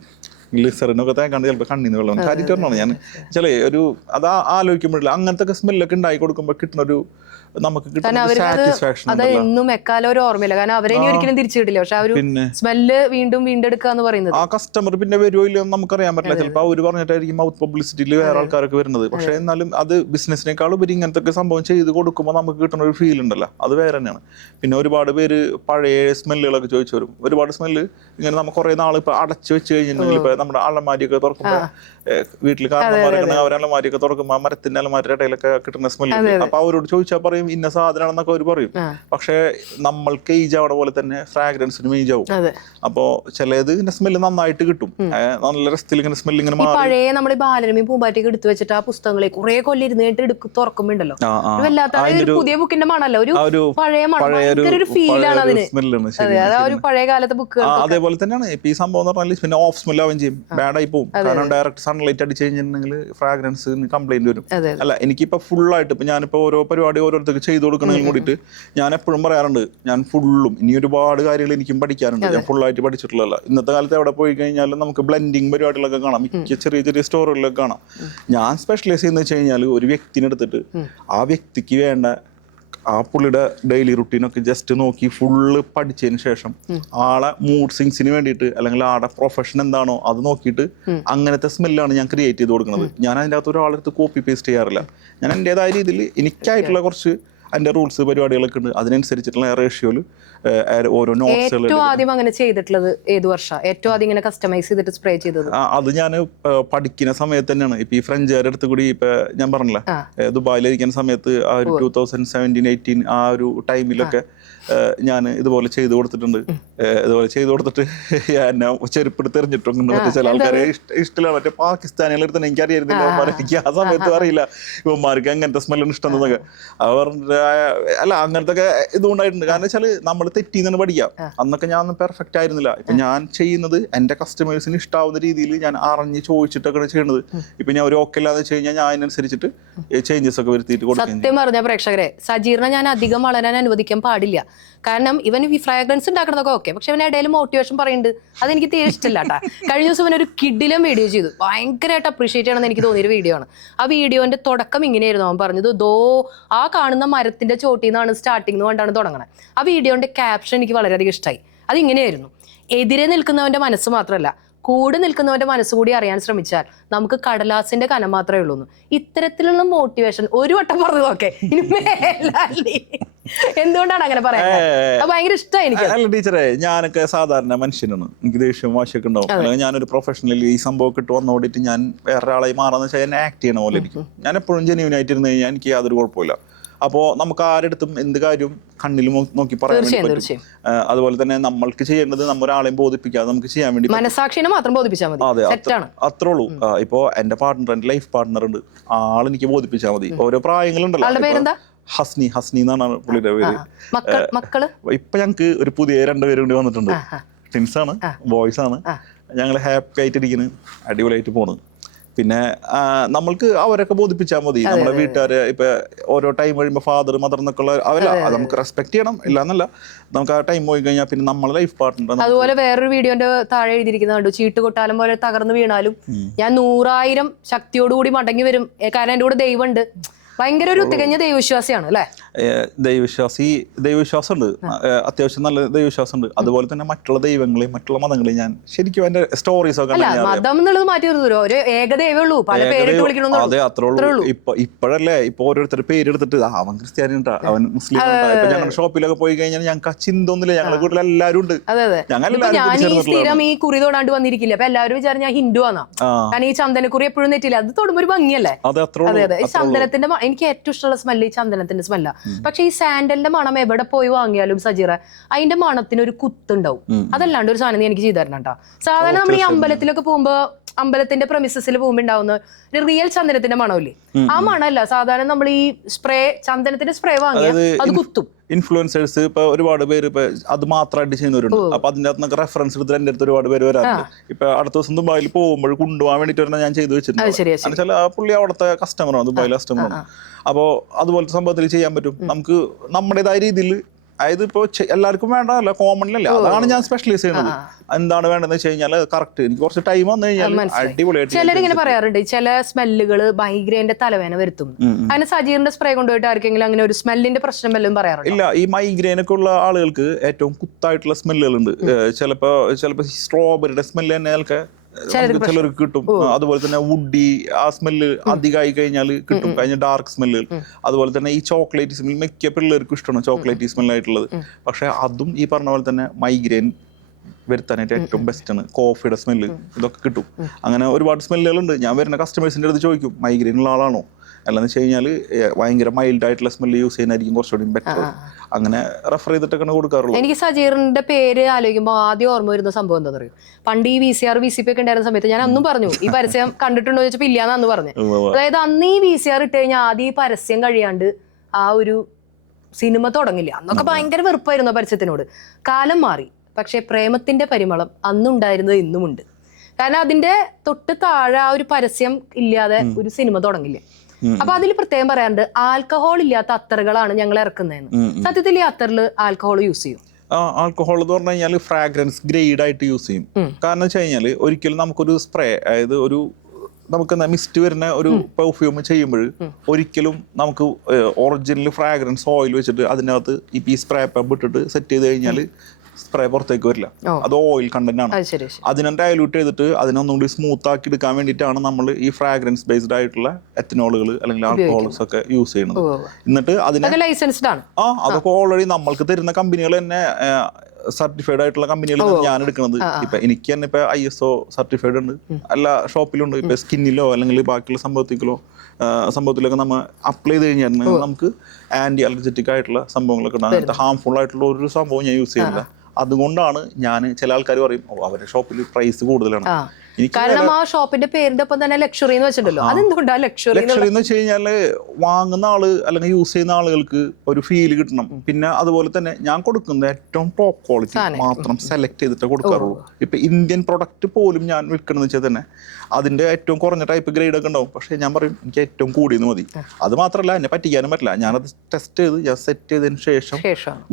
ഗ്ലിസറിനൊക്കെ തേക്കാണ്ട് ചിലപ്പോൾ കണ്ണിന്ന് വെള്ളം കാര്യമായിട്ടാണ് ഞാൻ ചില ഒരു അത് ആലോചിക്കുമ്പോഴില്ല അങ്ങനത്തെ സ്മെല്ലൊക്കെ ഉണ്ടായി കൊടുക്കുമ്പോൾ കിട്ടുന്ന ഒരു നമുക്ക് കിട്ടുന്ന സാറ്റിസ്ഫാക്ഷൻ അത് എന്നും എക്കാലം ഒരു ഓർമ്മയില്ല, കാരണം അവരെ ഇനി ഒരിക്കലും തിരിച്ചു കിട്ടില്ല. പക്ഷെ ആ ഒരു സ്മെല്ല് വീണ്ടും വീണ്ടെടുക്കുക എന്ന് പറയുന്നത് ആ കസ്റ്റമർ പിന്നെ വരുമോ ഇല്ലയോ നമുക്കറിയാൻ പറ്റില്ല. ചിലപ്പോൾ അവർ പറഞ്ഞിട്ടായിരിക്കും മൗത്ത് പബ്ലിസിറ്റിയിൽ വേറെ ആൾക്കാരൊക്കെ വരുന്നത്. പക്ഷെ എന്നാലും അത് ബിസിനസിനേക്കാൾ ഉപരി ഇങ്ങനത്തെ സംഭവം ചെയ്ത് കൊടുക്കുമ്പോൾ നമുക്ക് കിട്ടുന്ന ഒരു ഫീൽ ഉണ്ടല്ലോ, അത് വേറെ തന്നെയാണ്. പിന്നെ ഒരുപാട് പേര് പഴയ സ്മെല്ലുകളൊക്കെ ചോദിച്ചു വരും. ഒരുപാട് സ്മെല്ല് ഇങ്ങനെ നമുക്ക് കുറെ നാൾ ഇപ്പൊ അടച്ചു വെച്ച് കഴിഞ്ഞിട്ടുണ്ടെങ്കിൽ ഇപ്പൊ നമ്മുടെ അലമാരിയൊക്കെ തുറക്കുമ്പോൾ വീട്ടിൽ കാരണന്മാരൊക്കെ അവർ അലമാരിയൊക്കെ തുറക്കുമ്പോൾ മരത്തിന്റെ അലമാരിയുടെ ഇടയിലൊക്കെ കിട്ടുന്ന സ്മെല്ല്. അപ്പൊ അവരോട് ചോദിച്ചാൽ പറയും ഇന്ന സാധനമാണെന്നൊക്കെ അവർ പറയും. പക്ഷെ നമ്മൾക്ക് ഏജ് ആവണ പോലെ തന്നെ ഫ്രാഗ്രൻസിനും ഏജ് ആവും. അപ്പോ ചിലത് ഇങ്ങനെ സ്മെല്ല് നന്നായിട്ട് കിട്ടും, നല്ല രസത്തിൽ ഇങ്ങനെ സ്മെല്ല് ഇങ്ങനെ മാറും. പഴയ നമ്മുടെ ബാലരമയും പൂമ്പാറ്റയൊക്കെ എടുത്തു വെച്ചിട്ട് ആ പുസ്തകങ്ങളെ കുറെ കൊല്ലം ഇരുന്നിട്ട് തുറക്കുമ്പോണ്ടല്ലോ വല്ലാത്ത പുതിയ ബുക്കിന്റെ മണല്ല, ഒരു പഴയ മണം, ഒരു ഫീലാണ് അതിന്. ഒരു പഴയ കാലത്തെ ബുക്കുകൾ അതേപോലെ തന്നെയാണ് ഇപ്പൊ ഈ സംഭവം എന്ന് പറഞ്ഞാൽ പിന്നെ ഓഫ് സ്മെൽ ആവുകയും ചെയ്യും, ബാഡ് ആയി പോകും. കാരണം ഡയറക്റ്റ് സൺലൈറ്റ് അടിച്ച് കഴിഞ്ഞിട്ടുണ്ടെങ്കിൽ ഫ്രാഗ്രൻസ് കംപ്ലൈന്റ് വരും. അല്ല എനിക്കിപ്പോ ഫുൾ ആയിട്ട് ഇപ്പൊ ഞാനിപ്പോ ഓരോ പരിപാടി ഓരോരുത്തർക്ക് ചെയ്തു കൊടുക്കണമെങ്കിൽ കൂടിയിട്ട് ഞാൻ എപ്പോഴും പറയാറുണ്ട്, ഞാൻ ഫുള്ളും ഇനി ഒരുപാട് കാര്യങ്ങൾ എനിക്കും പഠിക്കാറുണ്ട്, ഞാൻ ഫുള്ളായിട്ട് പഠിച്ചിട്ടുള്ളതല്ല. ഇന്നത്തെ കാലത്ത് എവിടെ പോയി കഴിഞ്ഞാലും നമുക്ക് ബ്ലെൻഡിങ് പരിപാടികളൊക്കെ കാണാം, മിക്ക ചെറിയ ചെറിയ സ്റ്റോറുകളിലൊക്കെ കാണാം. ഞാൻ സ്പെഷ്യലൈസ് ചെയ്യുന്നത് വെച്ച് കഴിഞ്ഞാൽ ഒരു വ്യക്തിനെ എടുത്തിട്ട് ആ വ്യക്തിക്ക് വേണ്ട ആ പുള്ളിയുടെ ഡെയിലി റുട്ടീനൊക്കെ ജസ്റ്റ് നോക്കി ഫുള്ള് പഠിച്ചതിന് ശേഷം ആളെ മൂഡ് സിങ്സിന് വേണ്ടിയിട്ട് അല്ലെങ്കിൽ ആളുടെ പ്രൊഫഷൻ എന്താണോ അത് നോക്കിയിട്ട് അങ്ങനത്തെ സ്മെല്ലാണ് ഞാൻ ക്രിയേറ്റ് ചെയ്ത് കൊടുക്കുന്നത്. ഞാൻ അതിൻ്റെ അകത്ത് ഒരാളെടുത്ത് കോപ്പി പേസ്റ്റ് ചെയ്യാറില്ല. ഞാൻ എൻ്റെതായ രീതിയിൽ എനിക്കായിട്ടുള്ള കുറച്ച് അതിന്റെ റൂൾസ് പരിപാടികളൊക്കെ ഉണ്ട്, അതിനനുസരിച്ചിട്ടുള്ള റേഷ്യോയിൽ ഓരോ നോട്ട്സുകൾ. ഏറ്റവും ആദ്യം അങ്ങനെ ചെയ്തിട്ടുള്ളത് ഏത് വർഷം? ഏറ്റവും ആദ്യം ഇങ്ങനെ കസ്റ്റമൈസ് ചെയ്തിട്ട് സ്പ്രേ ചെയ്തത് അത് ഞാൻ പഠിക്കുന്ന സമയത്ത് തന്നെയാണ്. ഇപ്പൊ ഈ ഫ്രഞ്ചുകാരുടെ അടുത്ത് കൂടി ഇപ്പൊ ഞാൻ പറഞ്ഞില്ല, ദുബായിലിരിക്കുന്ന സമയത്ത് ആ ഒരു 2017-18 ആ ഒരു ടൈമിലൊക്കെ ഞാൻ ഇതുപോലെ ചെയ്തു കൊടുത്തിട്ടുണ്ട്. ഇതുപോലെ ചെയ്തു കൊടുത്തിട്ട് എന്നെ ചെരുപ്പെടുത്ത് എറിഞ്ഞിട്ടുണ്ട്. മറ്റേ ചില ആൾക്കാരെ ഇഷ്ടമില്ല, മറ്റേ പാകിസ്ഥാനികളുടെ അടുത്ത് എനിക്ക് അറിയായിരുന്നില്ല, എനിക്ക് ആ സമയത്ത് അറിയില്ല ഇവന്മാർക്ക് അങ്ങനത്തെ സ്മെല്ലാണ് ഇഷ്ടം എന്നൊക്കെ. അവർ അല്ല അങ്ങനത്തെ ഒക്കെ ഇതുകൊണ്ടായിട്ടുണ്ട്. കാരണം വെച്ചാൽ നമ്മൾ തെറ്റിന്ന് പഠിക്കാം. അന്നൊക്കെ ഞാൻ പെർഫെക്റ്റ് ആയിരുന്നില്ല. ഇപ്പൊ ഞാൻ ചെയ്യുന്നത് എന്റെ കസ്റ്റമേഴ്സിന് ഇഷ്ടാവുന്ന രീതിയിൽ ഞാൻ അറിഞ്ഞ് ചോദിച്ചിട്ടൊക്കെയാണ് ചെയ്യുന്നത്. ഇപ്പൊ ഞാൻ ഒരു ഓക്കെ അല്ലാന്ന് വെച്ച് കഴിഞ്ഞാൽ ഞാൻ അതിനനുസരിച്ചിട്ട് ചേഞ്ചസ് ഒക്കെ വരുത്തിയിട്ട് കൊടുക്കും. സത്യം പറഞ്ഞ പ്രേക്ഷകരെ, സജീറിനെ ഞാൻ അധികം വളരാൻ അനുവദിക്കാൻ പാടില്ല. കാരണം ഇവൻ ഈ ഫ്രാഗ്രൻസ് ഉണ്ടാക്കണതൊക്കെ ഓക്കെ, പക്ഷെ ഇവൻ ഇടയിൽ മോട്ടിവേഷൻ പറയുന്നുണ്ട്, അതെനിക്ക് തീരെ ഇഷ്ടമില്ല കേട്ടാ. കഴിഞ്ഞ ദിവസം ഇവനൊരു കിഡിലും വീഡിയോ ചെയ്തു, ഭയങ്കരമായിട്ട് അപ്രീഷിയേറ്റ് ചെയ്യണമെന്ന് എനിക്ക് തോന്നിയൊരു വീഡിയോ ആണ്. ആ വീഡിയോന്റെ തുടക്കം ഇങ്ങനെയായിരുന്നു. അവൻ പറഞ്ഞത് ആ കാണുന്ന മരത്തിന്റെ ചോട്ടിൽ നിന്നാണ് സ്റ്റാർട്ടിംഗ് കൊണ്ടാണ് തുടങ്ങണത്. ആ വീഡിയോന്റെ ക്യാപ്ഷൻ എനിക്ക് വളരെയധികം ഇഷ്ടമായി. അതിങ്ങനെയായിരുന്നു: എതിരെ നിൽക്കുന്നവന്റെ മനസ്സ് മാത്രമല്ല, കൂടെ നിൽക്കുന്നവന്റെ മനസ്സുകൂടി അറിയാൻ ശ്രമിച്ചാൽ നമുക്ക് കടലാസിന്റെ കനം മാത്രമേ ഉള്ളൂ. ഇത്തരത്തിലുള്ള മോട്ടിവേഷൻ ഒരു വട്ടം പറഞ്ഞു നോക്കെ, എന്തുകൊണ്ടാണ് അങ്ങനെ പറയുന്നത്? ഭയങ്കര ഇഷ്ടമായി എനിക്ക്. അല്ല ടീച്ചറെ, ഞാനൊക്കെ സാധാരണ മനുഷ്യനാണ്, എനിക്ക് ദേഷ്യം വാശിയൊക്കെ ഉണ്ടാവും. അല്ലെങ്കിൽ ഞാനൊരു പ്രൊഫഷണലി ഈ സംഭവം ഇട്ട് വന്നോടിയിട്ട് ഞാൻ വേറൊരാളായി മാറാന്ന് വെച്ചാൽ എന്നെ ആക്ട് ചെയ്യണ പോലെ ഇരിക്കും. ഞാൻ എപ്പോഴും ജെന്യൂൻ ആയിട്ടിരുന്ന് കഴിഞ്ഞാൽ എനിക്ക് യാതൊരു കുഴപ്പമില്ല. അപ്പോൾ നമുക്ക് ആരെടുത്തും എന്ത് കാര്യവും കണ്ണിൽ നോക്കി പറയാൻ വേണ്ടി പറ്റും. അതുപോലെ തന്നെ നമ്മൾക്ക് ചെയ്യേണ്ടത് ഒരാളെയും ബോധിപ്പിക്കാതെ നമുക്ക് ചെയ്യാൻ വേണ്ടി മനസാക്ഷിനെ മാത്രം ബോധിപ്പിച്ചാൽ മതി. അതെ, അത്രേ ഉള്ളൂ. ഇപ്പോ എന്റെ പാർട്ണർ, എന്റെ ലൈഫ് പാർട്ണർ ഉണ്ട്, ആളെനിക്ക് ബോധിപ്പിച്ചാൽ മതി. ഓരോ പ്രായങ്ങളുണ്ടല്ലോ. ഹസ്നി എന്നാണ് പുള്ളിയുടെ പേര്. ഇപ്പൊ ഞങ്ങക്ക് ഒരു പുതിയ 2 പേരും കൂടി വന്നിട്ടുണ്ട്. ട്വിൻസ് ആണ്, ബോയ്സ് ആണ്. ഞങ്ങൾ ഹാപ്പി ആയിട്ടിരിക്കുന്നു, അടിപൊളിയായിട്ട് പോണ്. പിന്നെ നമ്മൾക്ക് അവരൊക്കെ ബോധിപ്പിച്ചാൽ മതി. നമ്മുടെ വീട്ടുകാരെ ഇപ്പൊ ഓരോ ടൈം കഴിയുമ്പോൾ ഫാദർ മദർ എന്നൊക്കെ ഉള്ള അവരെ നമുക്ക് റെസ്പെക്ട് ചെയ്യണം, ഇല്ലാന്നല്ല. നമുക്ക് ആ ടൈം പോയി കഴിഞ്ഞാൽ പിന്നെ നമ്മളെ ലൈഫ് പാർട്ട്ണർ. അതുപോലെ വേറൊരു വീഡിയോന്റെ താഴെ എഴുതിയിരിക്കുന്നുണ്ട്: ചീട്ടുകൊട്ടാലം പോലെ തകർന്നു വീണാലും ഞാൻ 100,000 ശക്തിയോടുകൂടി മടങ്ങി വരും, കാരണം എന്റെ കൂടെ ദൈവമുണ്ട്. ഭയങ്കര ഒരു തികഞ്ഞ ദൈവവിശ്വാസിയാണ് അല്ലെ? ദൈവവിശ്വാസം ഉണ്ട്, അത്യാവശ്യം നല്ല ദൈവവിശ്വാസം ഉണ്ട്. അതുപോലെ തന്നെ മറ്റുള്ള ദൈവങ്ങളെയും മറ്റുള്ള മതങ്ങളെയും ഞാൻ ശരിക്കും എന്റെ സ്റ്റോറീസ് ഒക്കെ മതം എന്നുള്ളത് മാറ്റി ഒരു ഏകദൈവേ ഉള്ളൂ, പല പേരിട്ട് വിളിക്കണം. അതെ, അത്രേ ഉള്ളൂ. ഇപ്പോഴല്ലേ ഇപ്പൊ ഓരോരുത്തർ പേരെടുത്തിട്ട് അവൻ ക്രിസ്ത്യാനി ഉണ്ടാ, അവൻ മുസ്ലിം. ഇപ്പൊ ഞങ്ങളുടെ ഷോപ്പിലൊക്കെ പോയി കഴിഞ്ഞാൽ ഞങ്ങൾക്ക് ചിന്തയൊന്നുമില്ല, ഞങ്ങളുടെ വീട്ടിൽ എല്ലാവരും ഉണ്ട്. ഞാൻ സ്ഥിരം ഈ കുറി തൊടാണ്ട് വന്നിരിക്കില്ല, അപ്പൊ എല്ലാവരും വിചാരം ഞാൻ ഹിന്ദു ആണോ. കാരണം ഈ ചന്ദനക്കുറി എപ്പോഴും നെറ്റില്ല, അത് തൊടുമ്പോ ഒരു ഭംഗിയല്ലേ. അതെ, ഈ ചന്ദനത്തിന്റെ എനിക്ക് ഏറ്റവും ഇഷ്ടമുള്ള സ്മെല്ല് ഈ ചന്ദനത്തിന്റെ സ്മെല്ല. പക്ഷെ ഈ സാൻഡലിന്റെ മണം എവിടെ പോയി വാങ്ങിയാലും സജീറ അതിന്റെ മണത്തിന് ഒരു കുത്തുണ്ടാവും. അതല്ലാണ്ട് ഒരു സാധനം എനിക്ക് ചെയ്തു തരണം കേട്ടോ. സാധാരണ നമ്മൾ ഈ അമ്പലത്തിലൊക്കെ പോകുമ്പോ, അമ്പലത്തിന്റെ പ്രമിസസിൽ പോകുമ്പോ ഉണ്ടാവുന്ന ഒരു റിയൽ ചന്ദനത്തിന്റെ മണമില്ലേ, ആ മണമല്ല. സാധാരണ നമ്മൾ ഈ ചന്ദനത്തിന്റെ സ്പ്രേ വാങ്ങിയാൽ അത് കുത്തും. ഇൻഫ്ലുവൻസേഴ്സ് ഇപ്പൊ ഒരുപാട് പേര് ഇപ്പൊ അത് മാത്രമായിട്ട് ചെയ്യുന്നവരുണ്ട്. അപ്പൊ അതിന്റെ അകത്ത് റെഫറൻസ് എടുത്തിട്ട് എന്റെ അടുത്ത് ഒരുപാട് പേര് വരാറുണ്ട്. ഇപ്പൊ അടുത്ത ദിവസം ദുബായിൽ പോകുമ്പോൾ കൊണ്ടുപോകാൻ വേണ്ടിട്ട് ഞാൻ ചെയ്തു വെച്ചിട്ടുണ്ട്. ആ പുള്ളി അവിടുത്തെ കസ്റ്റമറാണ്, ദുബായിലെ കസ്റ്റമറാണ്. അപ്പോൾ അതുപോലത്തെ സംഭവത്തിൽ ചെയ്യാൻ പറ്റും. നമുക്ക് നമ്മുടേതായ രീതിയിൽ അതായത് ഇപ്പൊ എല്ലാവർക്കും വേണ്ടതല്ല, കോമണിലല്ല. അതാണ് ഞാൻ സ്പെഷ്യലൈസ് ചെയ്യുന്നത്. എന്താണ് വേണ്ടതെന്ന് വെച്ച് കഴിഞ്ഞാൽ കറക്റ്റ് എനിക്ക് കുറച്ച് ടൈം വന്നു കഴിഞ്ഞാൽ അടിപൊളിയായിട്ട്. ചിലരിങ്ങനെ പറയാറുണ്ട് ചില സ്മെല്ലുകൾ മൈഗ്രെയിന്റെ തലവേദന വരുത്തും. അതിന് സജീറിന്റെ സ്പ്രേ കൊണ്ടുപോയിട്ട് ആർക്കെങ്കിലും അങ്ങനെ ഒരു സ്മെല്ലിന്റെ പ്രശ്നം വല്ലതും പറയാറുണ്ട്? ഇല്ല. ഈ മൈഗ്രെയിൻ ഒക്കെ ഉള്ള ആളുകൾക്ക് ഏറ്റവും കുത്തായിട്ടുള്ള സ്മെല്ലുകളുണ്ട്. ചിലപ്പോ സ്ട്രോബെറിയുടെ സ്മെല്ല് തന്നെ ചിലർക്ക് കിട്ടും. അതുപോലെ തന്നെ വുഡി ആ സ്മെല്ല് അധികമായി കഴിഞ്ഞാൽ കിട്ടും. കഴിഞ്ഞ ഡാർക്ക് സ്മെല്ല്. അതുപോലെ തന്നെ ഈ ചോക്ലേറ്റ് സ്മെല്ല് മിക്ക പിള്ളേർക്കും ഇഷ്ടമാണ്, ചോക്ലേറ്റ് സ്മെല്ലായിട്ടുള്ളത്. പക്ഷെ അതും ഈ പറഞ്ഞ പോലെ തന്നെ മൈഗ്രെയിൻ വരുത്താനായിട്ട് ഏറ്റവും ബെസ്റ്റ് ആണ്. കോഫിയുടെ സ്മെല്ല് ഇതൊക്കെ കിട്ടും. അങ്ങനെ ഒരുപാട് സ്മെല്ലുകളുണ്ട്. ഞാൻ വരുന്ന കസ്റ്റമേഴ്സിന്റെ അടുത്ത് ചോദിക്കും മൈഗ്രെയിൻ ഉള്ള ആളാണോ, അല്ലെന്ന് വെച്ച് കഴിഞ്ഞാൽ ഭയങ്കര മൈൽഡ് ആയിട്ടുള്ള സ്മെല്ല് യൂസ് ചെയ്യുന്നതായിരിക്കും കുറച്ചുകൂടി ബെറ്റർ. അങ്ങനെ റെഫർ ചെയ്തിട്ടൊക്കെയാണ് കൊടുക്കാറുള്ളത്. എനിക്ക് സജീറിന്റെ പേര് ആലോചിക്കുമ്പോൾ ആദ്യം ഓർമ്മ വരുന്ന സംഭവം എന്താ പറയുക, പണ്ട് ഈ VCR VCP ഒക്കെ ഉണ്ടായിരുന്ന സമയത്ത് ഞാൻ അന്നും പറഞ്ഞു ഈ പരസ്യം കണ്ടിട്ടുണ്ടോ ചോദിച്ചപ്പോൾ ഇല്ലാന്ന് അന്ന് പറഞ്ഞു. അതായത് അന്ന് ഈ VCR ഇട്ട് കഴിഞ്ഞാൽ ആദ്യം ഈ പരസ്യം കഴിയാണ്ട് ആ ഒരു സിനിമ തുടങ്ങില്ല. അന്നൊക്കെ ഭയങ്കര വെറുപ്പായിരുന്നു ആ പരസ്യത്തിനോട്. കാലം മാറി, പക്ഷെ പ്രേമത്തിന്റെ പരിമളം അന്നുണ്ടായിരുന്നത് ഇന്നുമുണ്ട്. കാരണം അതിന്റെ തൊട്ട് താഴെ ആ ഒരു പരസ്യം ഇല്ലാതെ ഒരു സിനിമ തുടങ്ങില്ല. അപ്പൊ അതിൽ പ്രത്യേകം പറയാറുണ്ട് ആൽക്കഹോൾ ഇല്ലാത്ത അത്തറുകളാണ് ഞങ്ങൾ ഇറക്കുന്നതെന്ന്. സത്യത്തിൽ ഈ അത്തറിൽ ആൽക്കഹോൾ യൂസ് ചെയ്യും? ആൽക്കഹോൾ എന്ന് പറഞ്ഞു കഴിഞ്ഞാൽ ഫ്രാഗ്രൻസ് ഗ്രേഡ് ആയിട്ട് യൂസ് ചെയ്യും. കാരണം വെച്ച് കഴിഞ്ഞാൽ ഒരിക്കലും നമുക്കൊരു സ്പ്രേ, അതായത് ഒരു നമുക്ക് മിസ്റ്റ് വരുന്ന ഒരു പെർഫ്യൂം ചെയ്യുമ്പോൾ ഒരിക്കലും നമുക്ക് ഒറിജിനൽ ഫ്രാഗ്രൻസ് ഓയിൽ വെച്ചിട്ട് അതിനകത്ത് ഈ സ്പ്രേ പമ്പ് ഇട്ടിട്ട് സെറ്റ് ചെയ്ത് കഴിഞ്ഞാൽ സ്പ്രേ പുറത്തേക്ക് വരില്ല. അത് ഓയിൽ കണ്ടന്റ് ആണ്. അതിനെ ഡയലൂട്ട് ചെയ്തിട്ട് അതിനൊന്നുകൂടി സ്മൂത്ത് ആക്കി എടുക്കാൻ വേണ്ടിയിട്ടാണ് നമ്മൾ ഈ ഫ്രാഗ്രൻസ് ബേസ്ഡ് ആയിട്ടുള്ള എത്തനോളുകൾ അല്ലെങ്കിൽ ആൽക്കഹോൾസ് ഒക്കെ യൂസ് ചെയ്യുന്നത്. എന്നിട്ട് അതിനെ ലൈസൻസ്ഡ് ആണ്. അതൊക്കെ ഓൾറെഡി നമ്മൾക്ക് തരുന്ന കമ്പനികൾ തന്നെ സർട്ടിഫൈഡ് ആയിട്ടുള്ള കമ്പനികളാണ് ഞാൻ എടുക്കുന്നത്. ഇപ്പൊ എനിക്ക് തന്നെ ഇപ്പൊ ISO സർട്ടിഫൈഡ് ഉണ്ട്, എല്ലാ ഷോപ്പിലുണ്ട്. ഇപ്പൊ സ്കിന്നിലോ അല്ലെങ്കിൽ ബാക്കിയുള്ള സംഭവത്തിലൊക്കെ നമ്മൾ അപ്ലൈ ചെയ്ത് കഴിഞ്ഞാൽ നമുക്ക് ആന്റി അലർജറ്റിക് ആയിട്ടുള്ള സംഭവങ്ങളൊക്കെ ഉണ്ട്. അങ്ങനത്തെ ഹാംഫുൾ ആയിട്ടുള്ള ഒരു സംഭവം ഞാൻ യൂസ് ചെയ്യുന്നില്ല. അതുകൊണ്ടാണ് ഞാൻ, ചില ആൾക്കാർ പറയും അവരുടെ ഷോപ്പിൽ പ്രൈസ് കൂടുതലാണ്. കാരണം ആ ഷോപ്പിന്റെ പേരിന്റെ ഒപ്പം തന്നെ ലക്ഷറി എന്ന് വെച്ചിട്ടുണ്ടല്ലോ. അതെന്തുകൊണ്ടാ ലക്ഷറി എന്ന് വെച്ച് കഴിഞ്ഞാല് വാങ്ങുന്ന ആള് അല്ലെങ്കിൽ യൂസ് ചെയ്യുന്ന ആളുകൾക്ക് ഒരു ഫീല് കിട്ടണം. പിന്നെ അതുപോലെ തന്നെ ഞാൻ കൊടുക്കുന്നത് ഏറ്റവും ടോപ്പ് ക്വാളിറ്റി മാത്രം സെലക്ട് ചെയ്തിട്ട് കൊടുക്കാറുള്ളൂ. ഇപ്പൊ ഇന്ത്യൻ പ്രൊഡക്റ്റ് പോലും ഞാൻ വിൽക്കണമെന്ന് വെച്ചാൽ തന്നെ അതിന്റെ ഏറ്റവും കുറഞ്ഞ ടൈപ്പ് ഗ്രേഡ് ഒക്കെ ഉണ്ടാവും. പക്ഷെ ഞാൻ പറയും എനിക്ക് ഏറ്റവും കൂടിയെന്ന് മതി. അത് മാത്രമല്ല എന്നെ പറ്റിക്കാനും പറ്റില്ല. ഞാനത് ടെസ്റ്റ് ചെയ്ത് ഞാൻ സെറ്റ് ചെയ്തതിന് ശേഷം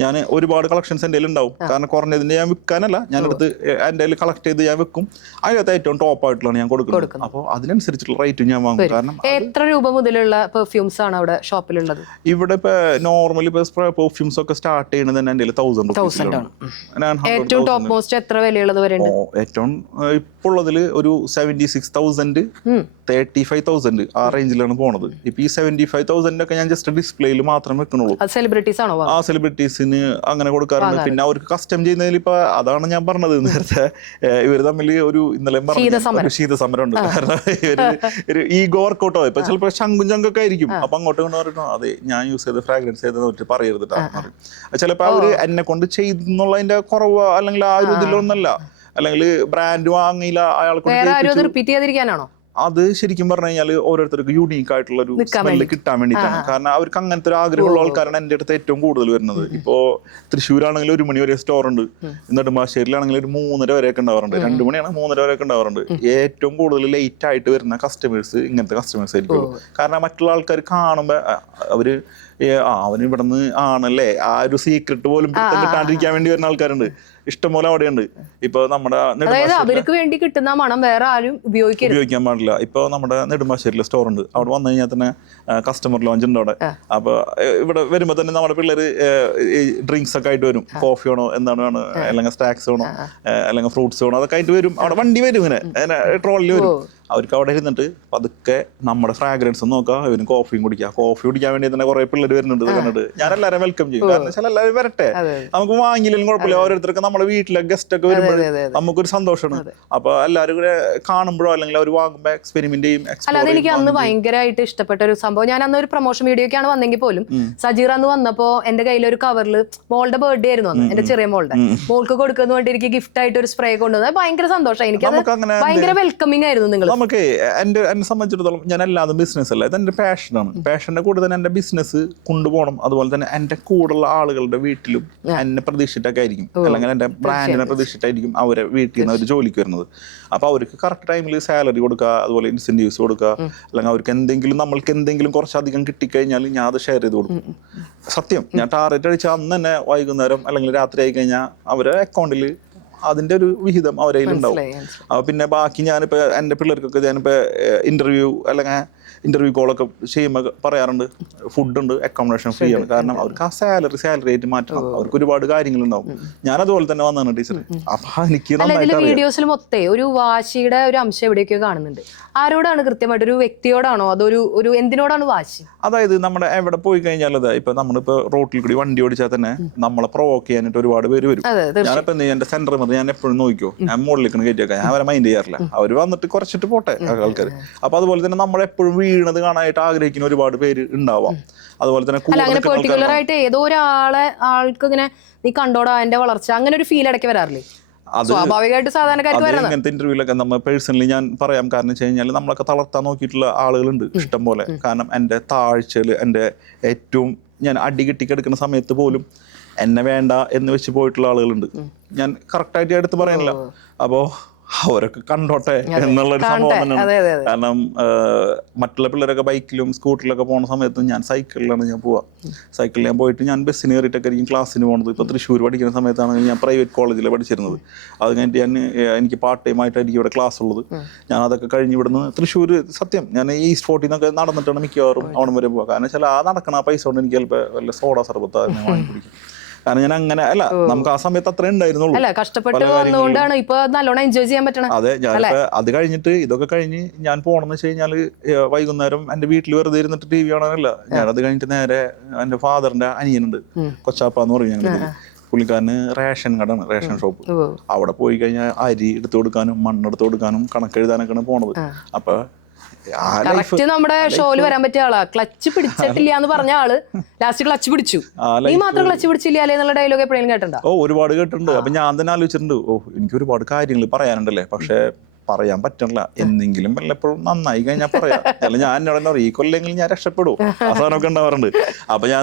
ഞാൻ ഒരുപാട് കളക്ഷൻസ് എൻ്റെ ഉണ്ടാവും. കാരണം കുറഞ്ഞതിന്റെ ഞാൻ വിൽക്കാനല്ല, ഞാനെടുത്ത് എൻ്റെ കളക്ട് ചെയ്ത് ഞാൻ വെക്കും. അതിനകത്ത് ഏറ്റവും ടോപ്പ് ആയിട്ടുള്ള ഞാൻ കൊടുക്കുന്നത്. അപ്പോൾ അതിനനുസരിച്ചുള്ള റേറ്റും ഞാൻ വാങ്ങും. കാരണം എത്ര രൂപ മുതലുള്ള പെർഫ്യൂംസ് ആണ് അവിടെ ഷോപ്പിലുള്ളത്? ഇവിടെ ഇപ്പൊ നോർമലി പെർഫ്യൂംസ് ഒക്കെ സ്റ്റാർട്ട് ചെയ്യുന്നത് തന്നെ എൻ്റെ 1000 ആണ്. ഏറ്റവും ടോപ്പ് മോസ്റ്റ് എത്ര വിലയുള്ളത് വരെ? ഏറ്റവും ഇപ്പോൾ ഉള്ളതിൽ ഒരു 76,000 35,000 ആ റേഞ്ചിലാണ് പോണത്. ഇപ്പൊ ഈ 75,000 ഒക്കെ ഞാൻ ജസ്റ്റ് ഡിസ്പ്ലേയിൽ മാത്രം വെക്കണുള്ളൂ. സെലിബ്രിറ്റീസ് ആണോ? ആ സെലിബ്രിറ്റീസിന് അങ്ങനെ കൊടുക്കാറുണ്ട്. പിന്നെ അവർക്ക് കസ്റ്റം ചെയ്യുന്നതിൽ ഇപ്പൊ അതാണ് ഞാൻ പറഞ്ഞത് നേരത്തെ, ഇവര് തമ്മിൽ ഒരു ഇന്നലെ ശീതസമരം ഉണ്ട്. കാരണം ഒരു ഈഗോ വർക്കൗട്ടോ ഇപ്പൊ ചിലപ്പോ ശങ്കും ചങ്കൊക്കെ ആയിരിക്കും. അപ്പൊ അങ്ങോട്ട് കൊണ്ട് പറഞ്ഞോ അതെ ഞാൻ യൂസ് ചെയ്ത് ഫ്രാഗ്രൻസ് ചെയ്തെന്ന് പറയരുതിട്ടാ. ചിലപ്പോ അവര് എന്നെ കൊണ്ട് ചെയ്തെന്നുള്ളതിന്റെ കുറവ് അല്ലെങ്കിൽ ആ ഒരു ഇതിലൊന്നല്ല, അല്ലെങ്കിൽ ബ്രാൻഡ് വാങ്ങിയില്ല അയാൾക്ക് റിപ്പീറ്റ് ചെയ്യാതിരിക്കാനാണോ? അത് ശരിക്കും പറഞ്ഞു കഴിഞ്ഞാൽ ഓരോരുത്തർക്ക് യൂണീക്ക് ആയിട്ടുള്ള ഒരു സ്മെല്ല് കിട്ടാൻ വേണ്ടിയിട്ടാണ്. കാരണം അവർക്ക് അങ്ങനത്തെ ഒരു ആഗ്രഹമുള്ള ആൾക്കാരാണ് എൻ്റെ അടുത്ത് ഏറ്റവും കൂടുതൽ വരുന്നത്. ഇപ്പോ തൃശ്ശൂരാണെങ്കിൽ 1 മണി വരെ സ്റ്റോർ ഉണ്ട്, നെടുമ്പാശ്ശേരിയിലാണെങ്കിൽ ഒരു 3:30 വരെയൊക്കെ ഉണ്ടാവാറുണ്ട്. 2 മണിയാണ് 3:30 വരെയൊക്കെ ഉണ്ടാവാറുണ്ട്. ഏറ്റവും കൂടുതൽ ലേറ്റ് ആയിട്ട് വരുന്ന കസ്റ്റമേഴ്സ് ഇങ്ങനത്തെ കസ്റ്റമേഴ്സ് ആയിരിക്കും. കാരണം മറ്റുള്ള ആൾക്കാർ കാണുമ്പോൾ അവര് അവന് ഇവിടെ നിന്ന് ആണല്ലേ ആ ഒരു സീക്രട്ട് പോലും കിട്ടാണ്ടിരിക്കാൻ വേണ്ടി വരുന്ന ആൾക്കാരുണ്ട്, ഇഷ്ടംപോലെ അവിടെയുണ്ട്. ഇപ്പൊ നമ്മുടെ അവർക്ക് വേണ്ടി കിട്ടുന്ന മണം വേറെ ആരും ഉപയോഗിക്കാൻ പാടില്ല. ഇപ്പൊ നമ്മുടെ നെടുമ്പാശ്ശേരിയിലെ സ്റ്റോർ ഉണ്ട്, അവിടെ വന്നു കഴിഞ്ഞാൽ തന്നെ കസ്റ്റമർ ലോഞ്ച് ഉണ്ട് അവിടെ. അപ്പൊ ഇവിടെ വരുമ്പോ തന്നെ നമ്മുടെ പിള്ളേര് ഡ്രിങ്ക്സ് ഒക്കെ ആയിട്ട് വരും. കോഫി വേണോ, എന്താണ് വേണം, അല്ലെങ്കിൽ സ്നാക്സ് വേണോ, അല്ലെങ്കിൽ ഫ്രൂട്ട്സ് വേണോ, അതൊക്കെ ആയിട്ട് വരും. അവിടെ വണ്ടി വരും, ഇങ്ങനെ ട്രോളിൽ വരും. അവർക്ക് അവിടെ ഇരുന്നിട്ട് പതുക്കെ നമ്മുടെ ഫ്രാഗ്രൻസ് നോക്കാം, ഇവന് കോഫിയും കുടിക്കാം. കോഫി കുടിക്കാൻ വേണ്ടി തന്നെ കുറെ പിള്ളേർ വരുന്നുണ്ട് കണ്ടിട്ട്. ഞാൻ എല്ലാവരും വെൽക്കം ചെയ്യും. കാരണം വെച്ചാൽ എല്ലാവരും വരട്ടെ, നമുക്ക് വാങ്ങിയില്ലെങ്കിലും കുഴപ്പമില്ല. ഓരോരുത്തർക്ക് നമ്മുടെ വീട്ടിലെ ഗസ്റ്റ് ഒക്കെ വരുമ്പോൾ നമുക്കൊരു സന്തോഷമാണ്. അപ്പൊ എല്ലാവരും കൂടെ കാണുമ്പോഴോ അല്ലെങ്കിൽ അവർ വാങ്ങുമ്പോ എക്സ്പെരിമെന്റ് ചെയ്യും. അല്ലാതെ എനിക്ക് അന്ന് ഭയങ്കരമായിട്ട് ഇഷ്ടപ്പെട്ട ഒരു സംഭവം, ഞാൻ അന്ന് ഒരു പ്രൊമോഷൻ വീഡിയോ ഒക്കെയാണ് വന്നെങ്കിൽ പോലും സജീർ അന്ന് വന്നപ്പോ എന്റെ കയ്യിൽ ഒരു കവറിൽ മോളുടെ ബർത്ത്ഡേ ആയിരുന്നു അന്ന്, എന്റെ ചെറിയ മോൾക്ക് കൊടുക്കുന്ന വേണ്ടി എനിക്ക് ഗിഫ്റ്റ് ആയിട്ട് ഒരു സ്പ്രേ കൊണ്ടുവന്നത് ഭയങ്കര സന്തോഷം. എനിക്ക് ഭയങ്കര വെൽക്കമിങ് ആയിരുന്നു. നിങ്ങൾ നമുക്ക് എന്നെ സംബന്ധിച്ചിടത്തോളം ഞാൻ അല്ലാതെ ബിസിനസ് അല്ല, ഇത് എൻ്റെ പാഷനാണ്. പാഷൻ്റെ കൂടെ തന്നെ എൻ്റെ ബിസിനസ് കൊണ്ടുപോകണം. അതുപോലെ തന്നെ എൻ്റെ കൂടെയുള്ള ആളുകളുടെ വീട്ടിലും എന്നെ പ്രതീക്ഷിച്ചിട്ടൊക്കെ ആയിരിക്കും, അല്ലെങ്കിൽ എൻ്റെ ബ്രാൻഡിനെ പ്രതീക്ഷിച്ചിട്ടായിരിക്കും അവരെ വീട്ടിൽ നിന്ന് അവർ ജോലിക്ക് വരുന്നത്. അപ്പോൾ അവർക്ക് കറക്റ്റ് ടൈമിൽ സാലറി കൊടുക്കുക, അതുപോലെ ഇൻസെൻറ്റീവ്സ് കൊടുക്കുക, അല്ലെങ്കിൽ അവർക്ക് നമ്മൾക്ക് എന്തെങ്കിലും കുറച്ചധികം കിട്ടിക്കഴിഞ്ഞാൽ ഞാൻ അത് ഷെയർ ചെയ്ത് കൊടുക്കും. സത്യം, ഞാൻ ടാർഗറ്റ് അടിച്ചാൽ അന്ന് തന്നെ വൈകുന്നേരം അല്ലെങ്കിൽ രാത്രി ആയി കഴിഞ്ഞാൽ അവരെ അക്കൗണ്ടിൽ അതിൻ്റെ ഒരു വിഹിതം അവരെ ഉണ്ടാവും. അപ്പോൾ പിന്നെ ബാക്കി ഞാനിപ്പോൾ എൻ്റെ പിള്ളേർക്കൊക്കെ ഞാനിപ്പോൾ ഇൻ്റർവ്യൂ കോളൊക്കെ ചെയ്യുമ്പോൾ പറയാറുണ്ട്, ഫുഡുണ്ട്, അക്കോമഡേഷൻ ഫ്രീ ആണ്. കാരണം അവർക്ക് ആ സാലറി ആയിട്ട് മാറ്റണം, അവർക്ക് ഒരുപാട് കാര്യങ്ങളുണ്ടാവും. ഞാൻ അതുപോലെ തന്നെ വന്നതാണ് ടീച്ചർ. അപ്പോൾ എനിക്ക് വീഡിയോസിൽ മൊത്തം ഒരു വാശിയുടെ ഒരു അംശം എവിടെയൊക്കെയോ കാണുന്നുണ്ട്. ആരോടാണ് കൃത്യമായിട്ട്, ഒരു വ്യക്തിയോടാണോ അതോ ഒരു എന്തിനോടാണ് വാശി? അതായത് നമ്മുടെ എവിടെ പോയി കഴിഞ്ഞാൽ ഇപ്പൊ നമ്മളിപ്പോ റോട്ടിൽ കൂടി വണ്ടി ഓടിച്ചാൽ തന്നെ നമ്മളെ പ്രൊവോക്ക് ചെയ്യാനായിട്ട് ഒരുപാട് പേര് വരും. ഞാനിപ്പോ എന്റെ സെന്റർ മതി ഞാൻ എപ്പോഴും നോക്കിയോ, ഞാൻ മുകളിലേക്ക് കയറ്റിയേക്കാം, ഞാൻ അവരെ മൈൻഡ് ചെയ്യാറില്ല. അവർ വന്നിട്ട് കുറച്ചിട്ട് പോട്ടെ ആൾക്കാർ. അപ്പൊ അതുപോലെ തന്നെ നമ്മളെപ്പോഴും വീണത് കാണാനായിട്ട് ആഗ്രഹിക്കുന്ന ഒരുപാട് പേര് ഉണ്ടാവാം. അതുപോലെ തന്നെ പെർട്ടിക്കുലറായിട്ട് ഏതോ ആൾക്ക് ഇങ്ങനെ നീ കണ്ടോടാ എന്റെ വളർച്ച, അങ്ങനെ ഒരു ഫീൽ ഇടയ്ക്ക് വരാറില്ലേ? സ്വാഭാവികമായിട്ട് സാധാരണക്കാർക്ക് വരുന്നത്. അങ്ങനത്തെ ഇന്റർവ്യൂലൊക്കെ നമ്മൾ പേഴ്സണലി ഞാൻ പറയാം. കാരണം വെച്ച് കഴിഞ്ഞാൽ നമ്മളൊക്കെ തളർത്താൻ നോക്കിയിട്ടുള്ള ആളുകളുണ്ട് ഇഷ്ടം പോലെ. കാരണം എൻ്റെ താഴ്ചയിൽ എൻ്റെ ഏറ്റവും ഞാൻ അടി കിട്ടിക്കെടുക്കുന്ന സമയത്ത് പോലും എന്നെ വേണ്ട എന്ന് വെച്ച് പോയിട്ടുള്ള ആളുകളുണ്ട്. ഞാൻ കറക്റ്റായിട്ട് എടുത്ത് പറയാനില്ല. അപ്പോൾ അവരൊക്കെ കണ്ടോട്ടെ എന്നുള്ളൊരു സംഭവം തന്നെയാണ്. കാരണം മറ്റുള്ള പിള്ളേരൊക്കെ ബൈക്കിലും സ്കൂട്ടറിലൊക്കെ പോകുന്ന സമയത്ത് ഞാൻ സൈക്കിളിലാണ് ഞാൻ പോവുക. സൈക്കിളിൽ ഞാൻ പോയിട്ട് ഞാൻ ബസ്സിന് കയറിയിട്ടൊക്കെ ആയിരിക്കും ക്ലാസ്സിന് പോകുന്നത്. ഇപ്പോൾ തൃശ്ശൂർ പഠിക്കുന്ന സമയത്താണ് ഞാൻ പ്രൈവറ്റ് കോളേജിൽ പഠിച്ചിരുന്നത്. അത് കഴിഞ്ഞിട്ട് എനിക്ക് പാർട്ട് ടൈം ആയിട്ടായിരിക്കും ഇവിടെ ക്ലാസ് ഉള്ളത്. ഞാൻ അതൊക്കെ കഴിഞ്ഞ് ഇവിടുന്ന് തൃശ്ശൂർ സത്യം ഞാൻ ഈസ്റ്റ് ഫോർട്ടിൽ നിന്നൊക്കെ നടന്നിട്ടാണ് മിക്കവാറും അവിടെ വരെ പോവുക. കാരണം വെച്ചാൽ ആ നടക്കണ പൈസ കൊണ്ട് എനിക്ക് ചിലപ്പോൾ വല്ല സോഡ സർബത്ത് വാങ്ങി കുടിക്കും. കാരണം ഞാൻ അങ്ങനെ അല്ല, നമുക്ക് ആ സമയത്ത് അത്ര ഉണ്ടായിരുന്നുള്ളൂ. അതെ, ഞാനിപ്പോ അത് കഴിഞ്ഞിട്ട് ഇതൊക്കെ കഴിഞ്ഞ് ഞാൻ പോണെന്ന് വെച്ച് കഴിഞ്ഞാല് വൈകുന്നേരം എന്റെ വീട്ടിൽ വെറുതെ ഇരുന്നിട്ട് TV കാണാനല്ല. ഞാനത് കഴിഞ്ഞിട്ട് നേരെ എന്റെ ഫാദറിന്റെ അനിയനുണ്ട്, കൊച്ചാപ്പ എന്ന് പറയും ഞങ്ങൾ. പുള്ളിക്കാരന് റേഷൻ കടയാണ്, റേഷൻ ഷോപ്പ്. അവിടെ പോയി കഴിഞ്ഞാൽ അരി എടുത്തു കൊടുക്കാനും മണ്ണെടുത്ത് കൊടുക്കാനും കണക്കെഴുതാനൊക്കെയാണ് പോണത്. അപ്പൊ നമ്മുടെ ഷോയില് വരാൻ പറ്റിയ ആളാ. ക്ലച്ച് പിടിച്ചിട്ടില്ല എന്ന് പറഞ്ഞ ആള് ലാസ്റ്റ് ക്ലച്ച് പിടിച്ചു. നീ മാത്രം ക്ലച്ച് പിടിച്ചില്ല എന്നുള്ള ഡയലോഗ് എപ്പോഴെങ്കിലും കേട്ടിട്ടുണ്ടോ? ഒരുപാട് കേട്ടിട്ടുണ്ട്. അപ്പൊ ഞാൻ തന്നെ ആലോചിച്ചിട്ടുണ്ട്, എനിക്ക് ഒരുപാട് കാര്യങ്ങൾ പറയാനുണ്ടല്ലേ, പക്ഷെ പറയാൻ പറ്റണില്ല. എന്തെങ്കിലും വല്ലപ്പോഴും നന്നായി കഴിഞ്ഞാൽ പറയാം. അല്ല ഞാൻ എന്നോട് പറയും ഈ കൊല്ലെങ്കിലും ഞാൻ രക്ഷപ്പെടും. ആ സാധനമൊക്കെ ഉണ്ടാവാറുണ്ട്. അപ്പൊ ഞാൻ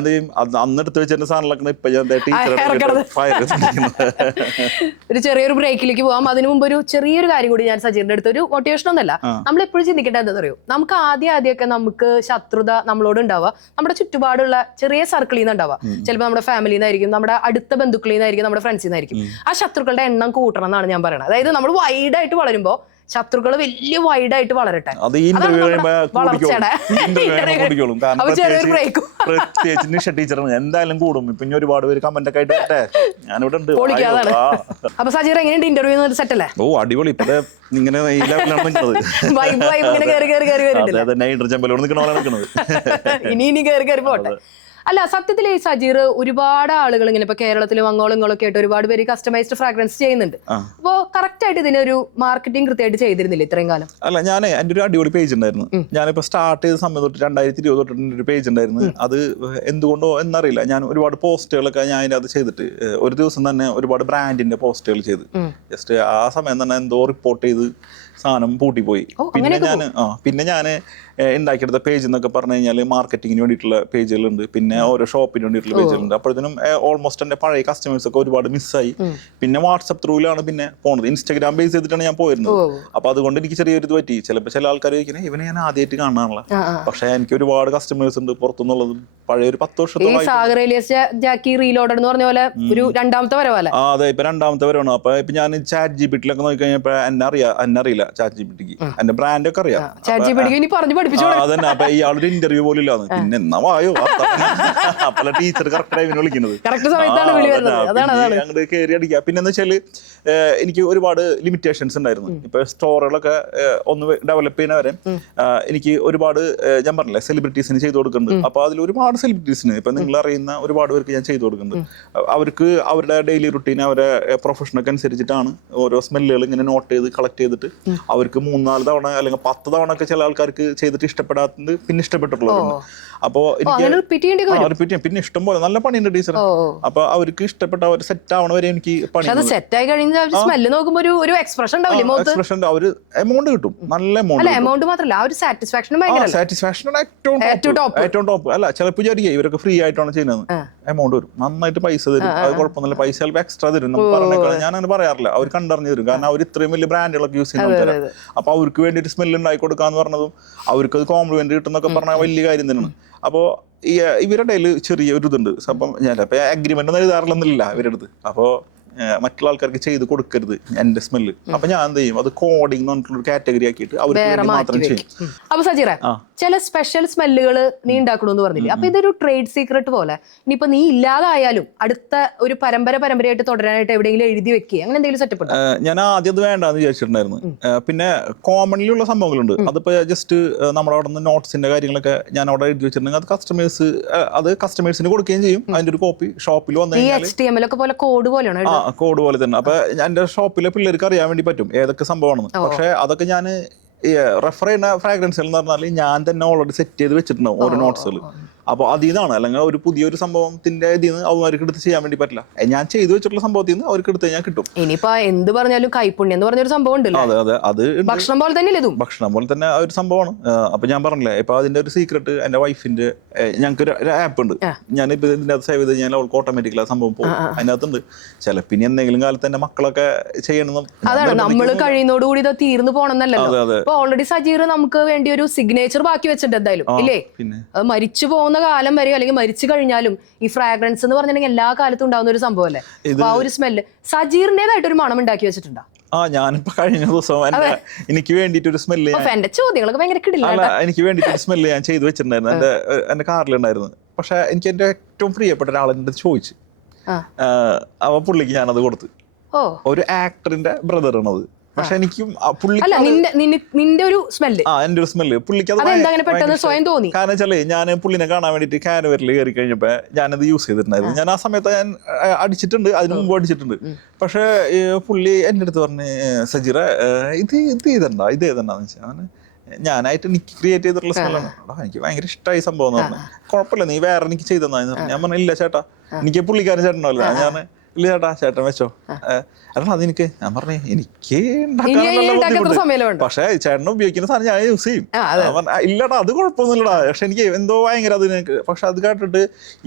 അന്ന് എടുത്ത് വെച്ചിട്ട് സാധനങ്ങളൊക്കെ ഇപ്പൊ ഞാൻ ഒരു ചെറിയൊരു ബ്രേക്കിലേക്ക് പോകാം. അതിനു മുമ്പ് ഒരു ചെറിയൊരു കാര്യം കൂടി ഞാൻ സജീറിന്റെ അടുത്ത്, ഒരു മോട്ടിവേഷൻ ഒന്നല്ല, നമ്മൾ എപ്പോഴും ചിന്തിക്കേണ്ടത് എന്താ അറിയോ, നമുക്ക് ആദ്യമൊക്കെ നമുക്ക് ശത്രുത നമ്മളോട് ഉണ്ടാവുക നമ്മുടെ ചുറ്റുപാടുള്ള ചെറിയ സർക്കിളിൽ നിന്ന് ഉണ്ടാവുക. ചിലപ്പോൾ നമ്മുടെ ഫാമിലിയിൽ നിന്നായിരിക്കും, നമ്മുടെ അടുത്ത ബന്ധുക്കളിൽ നിന്നായിരിക്കും, നമ്മുടെ ഫ്രണ്ട്സിൽ നിന്നായിരിക്കും. ആ ശത്രുക്കളുടെ എണ്ണം കൂട്ടണം എന്നാണ് ഞാൻ പറയുന്നത്. അതായത് നമ്മൾ വൈഡായിട്ട് വളരുമ്പോൾ ശത്രുക്കൾ വലിയ വൈഡായിട്ട് വളരട്ടെ. എന്തായാലും കൂടും. പിന്നെ ഒരുപാട് പേര് കമന്റ് ഒക്കെ ആയിട്ട് ഞാനിവിടെ ഉണ്ട്. അപ്പൊ സജീർ എങ്ങനെയുണ്ട് ഇന്റർവ്യൂ സെറ്റ് അല്ലേ? ഓ അടിപൊളി. ഇപ്പൊ ഇങ്ങനെ ഈ ലെവലാണ് നിൽക്കുന്നത്. ഇനി കേറി പോട്ടെ. അല്ല, സത്യത്തിൽ ഈ സജീർ ഒരുപാട് ആളുകൾ ഇങ്ങനെ ഇപ്പൊ കേരളത്തിലും അങ്ങോളം ഇങ്ങോളൊക്കെ ആയിട്ട് ഒരുപാട് പേര് കസ്റ്റമൈസ്ഡ് ഫ്രാഗ്രൻസ് ചെയ്യുന്നുണ്ട്. അപ്പോ കറക്റ്റ് ആയിട്ട് ഇതിനൊരു മാർക്കറ്റിംഗ് കൃത്യമായിട്ട് ചെയ്തിരുന്നില്ല ഇത്രയും കാലം? അല്ല, ഞാൻ എൻ്റെ ഒരു അടിപൊളി പേജ് ഉണ്ടായിരുന്നു. ഞാനിപ്പോ സ്റ്റാർട്ട് ചെയ്ത സമയം തൊട്ട് 2020 തൊട്ട് ഒരു പേജ് ഉണ്ടായിരുന്നു. അത് എന്തുകൊണ്ടോ എന്നറിയില്ല, ഞാൻ ഒരുപാട് പോസ്റ്റുകളൊക്കെ ഞാൻ അതിനകത്ത് ചെയ്തിട്ട് ഒരു ദിവസം തന്നെ ഒരുപാട് ബ്രാൻഡിന്റെ പോസ്റ്റുകൾ ചെയ്ത് ജസ്റ്റ് ആ സമയം തന്നെ എന്തോ റിപ്പോർട്ട് ചെയ്ത് സാധനം പൂട്ടിപ്പോയി. പിന്നെ ഞാൻ ഉണ്ടാക്കിയെടുത്ത പേജ് എന്നൊക്കെ പറഞ്ഞു കഴിഞ്ഞാൽ മാർക്കറ്റിങ്ങിന് വേണ്ടിയിട്ടുള്ള പേജുകളുണ്ട്, പിന്നെ ഓരോ ഷോപ്പിന് വേണ്ടിയിട്ടുള്ള പേജുകളുണ്ട്. അപ്പോഴത്തേനും ഓൾമോസ്റ്റ് എൻ്റെ പഴയ കസ്റ്റമേഴ്സ് ഒക്കെ ഒരുപാട് മിസ്സായി. പിന്നെ വാട്സപ്പ് ത്രൂവിലാണ് പിന്നെ പോണത്. ഇൻസ്റ്റാഗ്രാം ബേസ് ചെയ്തിട്ടാണ് ഞാൻ പോയിരുന്നത്. അപ്പൊ അതുകൊണ്ട് എനിക്ക് ചെറിയൊരു ഇത് പറ്റി. ചിലപ്പോൾ ചില ആൾക്കാർ ചോദിക്കുന്നത് ഇവനെ ഞാൻ ആദ്യമായിട്ട് കാണാനുള്ള, പക്ഷെ എനിക്ക് ഒരുപാട് കസ്റ്റമേഴ്സ് ഉണ്ട് പുറത്തുനിന്നുള്ളത്. പഴയ ഒരു 10 വർഷത്തോളം. അതെ, ഇപ്പൊ രണ്ടാമത്തെ വരവാണ്. അപ്പൊ ഇപ്പൊ ഞാൻ ചാറ്റ് ജിപിടിയിലൊക്കെ നോക്കി കഴിഞ്ഞപ്പോ എന്നെ അറിയില്ല ചാറ്റ് ജിപിടിക്ക്. എന്റെ ബ്രാൻഡൊക്കെ അറിയാം. അതന്നെ. അപ്പൊ ഇയാളൊരു ഇന്റർവ്യൂ പോലും ഇല്ലാന്ന്. പിന്നെ എന്നാ വായോ അപ്പല ടീച്ചർ കറക്റ്റ് ടൈമിന് വിളിക്കുന്നത്. അങ്ങോട്ട് കയറി അടിക്കുക. പിന്നെ എന്താ വെച്ചാല് എനിക്ക് ഒരുപാട് ലിമിറ്റേഷൻസ് ഉണ്ടായിരുന്നു. ഇപ്പൊ സ്റ്റോറുകളൊക്കെ ഒന്ന് ഡെവലപ്പ് ചെയ്യുന്നവരെ എനിക്ക് ഒരുപാട് ഞാൻ പറഞ്ഞില്ലേ സെലിബ്രിറ്റീസിന് ചെയ്തു കൊടുക്കുന്നുണ്ട്. അപ്പൊ അതിൽ ഒരുപാട് സെലിബ്രിറ്റീസിന് ഇപ്പൊ നിങ്ങൾ അറിയുന്ന ഒരുപാട് പേർക്ക് ഞാൻ ചെയ്തു കൊടുക്കുന്നുണ്ട്. അവർക്ക് അവരുടെ ഡെയിലി റുട്ടീൻ അവരെ പ്രൊഫഷനൊക്കെ അനുസരിച്ചിട്ടാണ് ഓരോ സ്മെല്ലുകൾ ഇങ്ങനെ നോട്ട് ചെയ്ത് കളക്ട് ചെയ്തിട്ട് അവർക്ക് 3-4 തവണ അല്ലെങ്കിൽ 10 തവണ ഒക്കെ ചില ആൾക്കാർക്ക് ചെയ്തിട്ട് ചെയ്തിട്ട് ഇഷ്ടപ്പെടാത്തത് പിന്നെ ഇഷ്ടപ്പെട്ടിട്ടുള്ളവരുണ്ട്. അപ്പോൾ അങ്ങനെ റിപ്പീറ്റ് ചെയ്യേണ്ടി വരും. റിപ്പീറ്റ് ചെയ്യാം. പിന്നെ ഇഷ്ടം പോലെ നല്ല പണിയുണ്ട് ടീച്ചർ. അപ്പൊ അവർക്ക് ഇഷ്ടപ്പെട്ട അവർ സെറ്റ് ആവണ വരെ എനിക്ക് പണി. അത് സെറ്റ് ആയി കഴിഞ്ഞാൽ സ്മെല്ല് നോക്കുമ്പോൾ ഒരു എക്സ്പ്രഷൻ ഉണ്ടാവില്ലേ? എക്സ്പ്രഷൻ ഒരു എമൗണ്ട് കിട്ടും, നല്ല അല്ല എമൗണ്ട് മാത്രമല്ല ആ ഒരു സാറ്റിസ്ഫാക്ഷനും ഭയങ്കര സാറ്റിസ്ഫാക്ഷൻ ഏറ്റവും ടോപ്പ്. അല്ല ചിലപ്പോൾ വിചാരിക്കുക ഇവരൊക്കെ ഫ്രീ ആയിട്ടാണ് ചെയ്യുന്നത്, എമൗണ്ട് വരും, നന്നായിട്ട് പൈസ തരും, അത് കുഴപ്പമൊന്നുമില്ല, പൈസ ചിലപ്പോൾ എക്സ്ട്രാ തരും. നമുക്ക് പറഞ്ഞേക്കാൾ ഞാൻ അങ്ങനെ പറയാറില്ല, അവർ കണ്ടറിഞ്ഞു തരും. കാരണം അവർ ഇത്രയും വലിയ ബ്രാൻഡുകളൊക്കെ യൂസ് ചെയ്യുന്ന, അപ്പൊ അവർക്ക് വേണ്ടിയിട്ട് സ്മെല്ല് ഉണ്ടാക്കി കൊടുക്കാന്ന് പറഞ്ഞതും അവർക്ക് അത് കോംപ്ലിമെന്റ് കിട്ടുന്നൊക്കെ പറഞ്ഞാൽ വലിയ കാര്യം തന്നെയാണ്. അപ്പോൾ ഇവരുടെ ഇടയിൽ ചെറിയ ഒരു ഇതുണ്ട്. അപ്പം ഞാൻ ഇപ്പൊ അഗ്രിമെന്റ് ഒന്നും എഴുതാറില്ലെന്നില്ല ഇവരുടെ അടുത്ത്. അപ്പോൾ മറ്റുള്ള ആൾക്കാർക്ക് ചെയ്ത് കൊടുക്കരുത് എന്റെ സ്മെല്ല്. അപ്പൊ ഞാൻ എന്ത് ചെയ്യും, അത് കോഡിംഗ് എന്ന് പറഞ്ഞിട്ടുള്ള കാറ്റഗറി ആക്കിയിട്ട് അവർക്ക് മാത്രം ചെയ്യും. അപ്പൊ സജീറ, ചില സ്പെഷ്യൽ സ്മെല്ലുകൾ നീ ഉണ്ടാക്കണമെന്ന് പറഞ്ഞില്ലേ? അപ്പൊ ഇതൊരു ട്രേഡ് സീക്രട്ട് പോലെ ഇനിയിപ്പോ നീ ഇല്ലാതായാലും അടുത്ത ഒരു പരമ്പരയായിട്ട് തുടരാനായിട്ട് എവിടെയെങ്കിലും എഴുതി വെക്കുക, അങ്ങനെ എന്തെങ്കിലും സെറ്റപ്പ് ഉണ്ടോ? ഞാൻ ആദ്യം അത് വേണ്ടാന്ന് വിചാരിച്ചിട്ടുണ്ടായിരുന്നു. പിന്നെ കോമൺലി ഉള്ള സംഭവങ്ങളുണ്ട്. അതിപ്പോ ജസ്റ്റ് നമ്മുടെ അവിടെ നിന്ന് നോട്ട്സിന്റെ കാര്യങ്ങളൊക്കെ ഞാൻ അവിടെ എഴുതി വെച്ചിട്ടുണ്ടെങ്കിൽ അത് കസ്റ്റമേഴ്സിന് കൊടുക്കുകയും ചെയ്യും. അതിന്റെ ഒരു കോപ്പി ഷോപ്പിൽ വന്നു കഴിഞ്ഞാൽ HTML ഒക്കെ പോലെ കോഡ് പോലെയാണ്. കോഡ് പോലെ തന്നെ. അപ്പൊ എന്റെ ഷോപ്പിലെ പിള്ളേർക്ക് അറിയാൻ വേണ്ടി പറ്റും ഏതൊക്കെ സംഭവമാണെന്ന്. പക്ഷെ അതൊക്കെ ഞാൻ റെഫർ ചെയ്യുന്ന ഫ്രാഗ്രൻസുകൾ എന്ന് പറഞ്ഞാൽ ഞാൻ തന്നെ ഓൾറെഡി സെറ്റ് ചെയ്ത് വെച്ചിട്ടുണ്ടാവും ഓരോ നോട്ട്സുകൾ. അപ്പോൾ അതിൽ നിന്നാണ്, അല്ലെങ്കിൽ ഒരു പുതിയൊരു സംഭവത്തിന്റെ ഇതിൽ നിന്ന് അവർക്ക് എടുത്ത് ചെയ്യാൻ വേണ്ടി പറ്റില്ല. ഞാൻ ചെയ്തു വെച്ചിട്ടുള്ള സംഭവത്തിൽ നിന്ന് അവർക്ക് എടുത്ത് ഞാൻ കിട്ടും. ഇനിയിപ്പോ എന്ത് പറഞ്ഞാലും കൈപ്പുണ്യം എന്ന് പറഞ്ഞൊരു സംഭവം ഉണ്ടല്ലോ. അതെ അതെ, അത് ഭക്ഷണം പോലെ തന്നെ ഇതും ഭക്ഷണം പോലെ തന്നെ ഒരു സംഭവമാണ്. അപ്പൊ ഞാൻ പറഞ്ഞില്ലേ, ഇപ്പൊ അതിന്റെ ഒരു സീക്രട്ട് എന്റെ വൈഫിന്റെ, ഞങ്ങൾക്ക് ഒരു ആപ്പ് ഉണ്ട്. ഞാനിപ്പോ ഇതിന്റെ അത് സേവ് ചെയ്ത് ഞാൻ അവൾക്ക് ഓട്ടോമാറ്റിക്കലി ആ സംഭവം പോകും. അതിനകത്തുണ്ട് ചിലപ്പോ ഇനി എന്തെങ്കിലും കാലത്ത് എന്റെ മക്കളൊക്കെ ചെയ്യണം. അതാണ് നമ്മൾ കഴിയുന്നതോടുകൂടി ഇത് തീർന്നു പോകണമെന്നല്ലോ. ഇപ്പൊ ഓൾറെഡി സജീർ നമുക്ക് വേണ്ടി ഒരു സിഗ്നേച്ചർ ബാക്കി വെച്ചിട്ടുണ്ട് എന്തായാലും, ഇല്ലേ? മരിച്ചു പോകുന്ന കാലം വരെ അല്ലെങ്കിൽ മരിച്ചു കഴിഞ്ഞാലും ഈ ഫ്രാഗ്രൻസ് എന്ന് പറഞ്ഞിട്ടുണ്ടെങ്കിൽ എല്ലാ കാലത്തും ഉണ്ടാവുന്ന ഒരു സംഭവമല്ലേ. ആ ഒരു സ്മെല്ല് സജീറിന്റേതായിട്ട് ഒരു മണം ഉണ്ടാക്കി വെച്ചിട്ടുണ്ടോ? ഞാനിപ്പോ കഴിഞ്ഞ ദിവസം എനിക്ക് വേണ്ടിട്ട് ഒരു സ്മെല്ല്, എന്റെ ചോദ്യങ്ങളൊക്കെ ഭയങ്കര കിടില്ല, എനിക്ക് വേണ്ടിട്ട് ഒരു സ്മെല്ല് ഞാൻ ചെയ്തു വെച്ചിട്ടുണ്ടായിരുന്നു. എന്റെ കാറിലുണ്ടായിരുന്നു. പക്ഷെ എനിക്ക് എന്റെ ഏറ്റവും പ്രിയപ്പെട്ട ഒരാളെന്റെ ചോദിച്ചു. അപ്പൊ പുള്ളിക്ക് ഞാനത് കൊടുത്തു. ഒരു ആക്ടറിന്റെ ബ്രദറാണത്. പക്ഷെ എനിക്കും നിന്റെ ഒരു സ്മെല്ല്, എന്റെ ഒരു സ്മെല്ല് പുള്ളിക്ക് സ്വയം തോന്നി. കാരണം വെച്ചാല് ഞാൻ പുള്ളിനെ കാണാൻ വേണ്ടിട്ട് കാനവരിൽ കയറി കഴിഞ്ഞപ്പോ ഞാനത് യൂസ് ചെയ്തിട്ടുണ്ടായിരുന്നു. ഞാൻ ആ സമയത്ത് ഞാൻ അടിച്ചിട്ടുണ്ട്, അതിന് മുമ്പ് അടിച്ചിട്ടുണ്ട്. പക്ഷെ പുള്ളി എന്റെ അടുത്ത് പറഞ്ഞ്, സജീറ ഇത് ഏതെന്നാന്ന് വെച്ചാൽ ഞാനായിട്ട് എനിക്ക് ക്രിയേറ്റ് ചെയ്തിട്ടുള്ള സ്മെല്ലാണ്. എനിക്ക് ഭയങ്കര ഇഷ്ടമായി സംഭവം എന്ന് പറഞ്ഞു. കുഴപ്പമില്ല, നീ വേറെ എനിക്ക് ചെയ്തെന്നാന്ന് പറഞ്ഞു. ഞാൻ പറഞ്ഞു, ഇല്ല ചേട്ടാ, എനിക്ക് പുള്ളിക്കാരൻ ചേട്ടനല്ലോ. ഞാൻ ഇല്ല ചേട്ടാ, ചേട്ടൻ വെച്ചോ. അല്ല അതെനിക്ക്, ഞാൻ പറഞ്ഞു എനിക്ക് പക്ഷെ ചേട്ടൻ ഉപയോഗിക്കുന്ന സാധനം ഞാൻ യൂസ് ചെയ്യും. ഇല്ലടാ അത് കുഴപ്പമൊന്നുമില്ലടാ. പക്ഷെ എനിക്ക് എന്തോ ഭയങ്കര അതിന്. പക്ഷെ അത് കേട്ടിട്ട്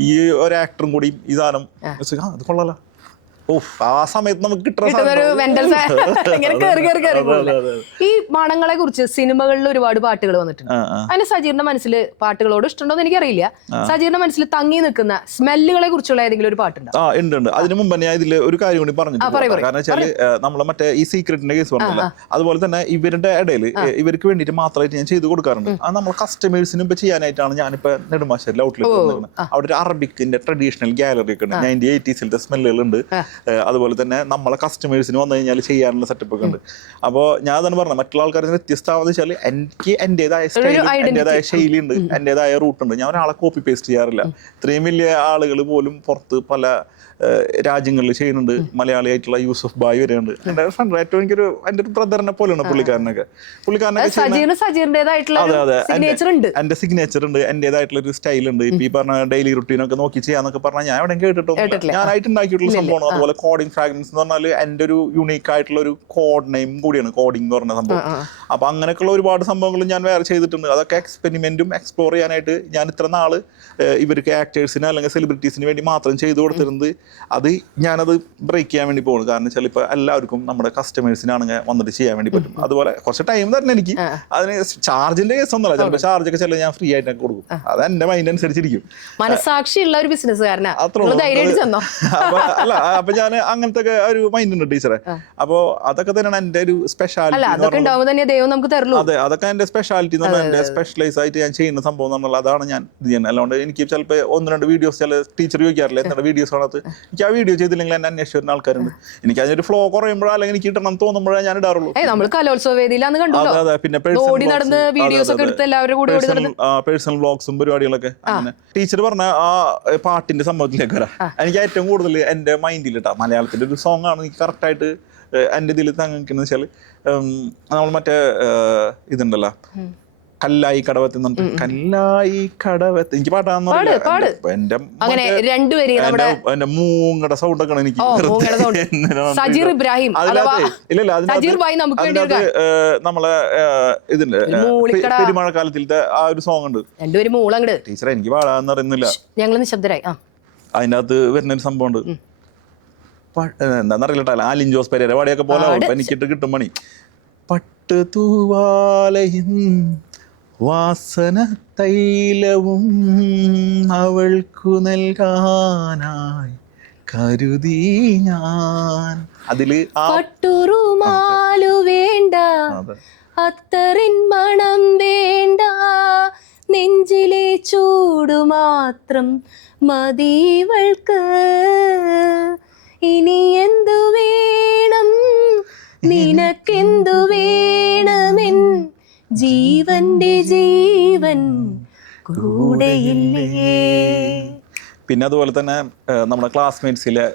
ഈ ഒരു ആക്ടറും കൂടി ഈ സാധനം അത് കൊള്ളാലോ. ആ സമയത്ത് നമുക്ക് ഈ മണങ്ങളെ കുറിച്ച് സിനിമകളിൽ ഒരുപാട് പാട്ടുകൾ വന്നിട്ടുണ്ട്. അതിന് സജീറിന്റെ മനസ്സിൽ പാട്ടുകളോട് ഇഷ്ടമുണ്ടോന്ന് എനിക്കറിയില്ല. സജീറിന്റെ മനസ്സിൽ തങ്ങി നിൽക്കുന്ന സ്മെല്ലുകളെ കുറിച്ചുള്ള ഏതെങ്കിലും ഒരു പാട്ടുണ്ടോ? ഉണ്ട്. അതിന് മുമ്പ് ഞാൻ ഇതിൽ ഒരു കാര്യം കൂടി പറഞ്ഞു. കാരണം വെച്ചാല് നമ്മളെ മറ്റേ ഈ സീക്രട്ടിന്റെ കേസ് പറഞ്ഞില്ല, അതുപോലെ തന്നെ ഇവരുടെ ഇടയിൽ ഇവർക്ക് വേണ്ടിയിട്ട് മാത്രമായിട്ട് ഞാൻ ചെയ്ത് കൊടുക്കാറുണ്ട്. അത് നമ്മൾ കസ്റ്റമേഴ്സിന് ഇപ്പൊ ചെയ്യാനായിട്ടാണ് ഞാനിപ്പോ നെടുമ്പാശ്ശേരി ഔട്ട്ലെറ്റ് വന്നിരിക്കുന്നത്. അവിടെ ഒരു അറബിക്കിന്റെ ട്രഡീഷണൽ ഗാലറി ഒക്കെ ഉണ്ട്. 1980s സ്മെല്ലുകളുണ്ട്. അതുപോലെ തന്നെ നമ്മളെ കസ്റ്റമേഴ്സിന് വന്നു കഴിഞ്ഞാൽ ചെയ്യാനുള്ള സെറ്റപ്പ് ഒക്കെ ഉണ്ട്. അപ്പോൾ ഞാൻ തന്നെ പറഞ്ഞു, മറ്റുള്ള ആൾക്കാരിൽ വ്യത്യസ്തമാണെന്ന് വെച്ചാൽ എനിക്ക് എന്റേതായ സ്റ്റൈൽ, എന്റേതായ ശൈലി ഉണ്ട്, എന്റേതായ റൂട്ടുണ്ട്. ഞാൻ ഒരാളെ കോപ്പി പേസ്റ്റ് ചെയ്യാറില്ല. ഇത്രയും വലിയ ആളുകൾ പോലും പുറത്ത് പല രാജ്യങ്ങളിൽ ചെയ്യുന്നുണ്ട്. മലയാളിയായിട്ടുള്ള യൂസഫ് ബായ് വരെയുണ്ട്. എന്റെ ഫ്രണ്ട് ഏറ്റവും എനിക്കൊരു എന്റെ ഒരു ബ്രദറിനെ പോലെയാണ് പുള്ളിക്കാരനൊക്കെ. എന്റെ സിഗ്നേച്ചർ ഉണ്ട്, എന്റേതായിട്ടുള്ള ഒരു സ്റ്റൈൽ ഉണ്ട്. ഇപ്പൊ ഈ പറഞ്ഞ ഡെയിലി റുട്ടീനൊക്കെ നോക്കി ചെയ്യാന്നൊക്കെ പറഞ്ഞാൽ ഞാൻ എവിടെ കേട്ടിട്ടുണ്ട്. ഞാനായിട്ട് ഉണ്ടാക്കിയിട്ടുള്ള സംഭവമാണ്. അതുപോലെ കോഡിംഗ് ഫ്രാഗ്രൻസ് എന്ന് പറഞ്ഞാൽ എന്റെ ഒരു യുണീക്ക് ആയിട്ടുള്ള ഒരു കോഡ് നെയിം കൂടിയാണ് കോഡിംഗ് എന്ന് പറഞ്ഞ സംഭവം. അപ്പൊ അങ്ങനെയൊക്കെയുള്ള ഒരുപാട് സംഭവങ്ങളും ഞാൻ വേറെ ചെയ്തിട്ടുണ്ട്. അതൊക്കെ എക്സ്പെരിമെന്റും എക്സ്പ്ലോർ ചെയ്യാനായിട്ട് ഞാൻ ഇത്ര നാള് ഇവർക്ക് ആക്ടേഴ്സിന് അല്ലെങ്കിൽ സെലിബ്രിറ്റീസിന് വേണ്ടി മാത്രം ചെയ്തു കൊടുത്തിരുന്നത്. അത് ഞാനത് ബ്രേക്ക് ചെയ്യാൻ വേണ്ടി പോകുന്നു. കാരണം വെച്ചാൽ ഇപ്പൊ എല്ലാവർക്കും നമ്മുടെ കസ്റ്റമേഴ്സിനാണെങ്കിൽ വന്നിട്ട് ചെയ്യാൻ വേണ്ടി പറ്റും. അതുപോലെ കുറച്ച് ടൈം തന്നെ എനിക്ക് അതിന് ചാർജിന്റെ കേസ് ഒന്നുമല്ല. ചിലപ്പോൾ ചാർജ് ഒക്കെ ചില ഞാൻ ഫ്രീ ആയിട്ടൊക്കെ കൊടുക്കും. അത് എന്റെ മൈൻഡ് അനുസരിച്ചിരിക്കും. മനസാക്ഷിയുള്ള ഒരു ബിസിനസ്സുകാരനാ. അല്ല അപ്പൊ ഞാൻ അങ്ങനത്തെ ഒരു മൈൻഡ് ഉണ്ട് ടീച്ചറെ. അപ്പൊ അതൊക്കെ തന്നെയാണ് എന്റെ ഒരു സ്പെഷ്യാലിറ്റി. അതെ, അതൊക്കെ എന്റെ സ്പെഷ്യാലിറ്റി എന്ന് പറഞ്ഞാൽ എന്റെ സ്പെഷ്യലൈസ് ആയിട്ട് ഞാൻ ചെയ്യുന്ന സംഭവം എന്നുള്ള അതാണ് ഞാൻ ഇത് ചെയ്യുന്നത്. അല്ലാണ്ട് എനിക്ക് ചിലപ്പോൾ 1-2 വീഡിയോസ് ചില ടീച്ചർ ചോദിക്കാറില്ല എന്താണ് വീഡിയോസ് കാണാത്ത. എനിക്ക് ആ വീഡിയോ ചെയ്തില്ലെങ്കിൽ എന്നെ അന്വേഷിച്ച് വരുന്ന ആൾക്കാരുണ്ട്. എനിക്ക് അതിനൊരു ഫ്ലോ കുറയുമ്പോഴോ അല്ലെങ്കിൽ എനിക്ക് കിട്ടണം തോന്നുമ്പോഴേ ഞാൻ ഇടാറുള്ളൂ. അതെ, പിന്നെ പേഴ്സണൽ വ്ളോഗ്സും പരിപാടികളൊക്കെ. അങ്ങനെ ടീച്ചർ പറഞ്ഞ ആ പാട്ടിന്റെ സംഭവത്തിലേക്ക് വരാം. എനിക്ക് ഏറ്റവും കൂടുതൽ എന്റെ മൈൻഡിൽ ഇട്ടാ മലയാളത്തിന്റെ ഒരു സോങ് ആണ് എനിക്ക് കറക്റ്റ് ആയിട്ട് എന്റെ ഇതിൽ തങ്ങിക്കുന്നത് വെച്ചാൽ നമ്മൾ മറ്റേ ഇതുണ്ടല്ലോ കല്ലായി കടവത്ത് കല്ലായി കടവത്ത് എനിക്ക് പാട്ടാന്ന് എന്റെ അങ്ങനെ രണ്ടുപേരും എന്റെ മൂങ്ങടെ സൗണ്ട് ഒക്കെ എനിക്ക് സജീർ ഇബ്രാഹിം ഇല്ലല്ല അതിനകത്ത് നമ്മളെ ഇതിന്റെ പെരുമഴക്കാലത്തിലത്തെ ആ ഒരു സോങ് ഉണ്ട്. രണ്ടുപേരും മൂളങ്ങട് ടീച്ചറെ എനിക്ക് പാടാന്ന് അറിയുന്നില്ല, ഞങ്ങൾ നിശബ്ദരായി. അതിന്റെ അകത്ത് വരുന്നൊരു സംഭവം ഉണ്ട്, എന്താന്നറിയില്ല, ആലിൻ ജോസ് പെരേര പാടിയൊക്കെ പോലെ എനിക്കിട്ട് കിട്ടും മണി. പട്ട് തൂവാലയും വാസന തൈലവും അവൾക്കു നൽകാനായി കരുതി ഞാൻ. അതില് പട്ടുറുമാലു വേണ്ട, അത്തറിൻ മണം വേണ്ട, നെഞ്ചിലെ ചൂടു മാത്രം മതിവൾക്ക്, ഇനി എന്തു വേണം നിനക്കെന്തു വേണമെൻ ജീവന്റെ ജീവൻ കൂടെയില്ലേ. പിന്നെ അതുപോലെ തന്നെ നമ്മുടെ ക്ലാസ്മേറ്റ്സിലെ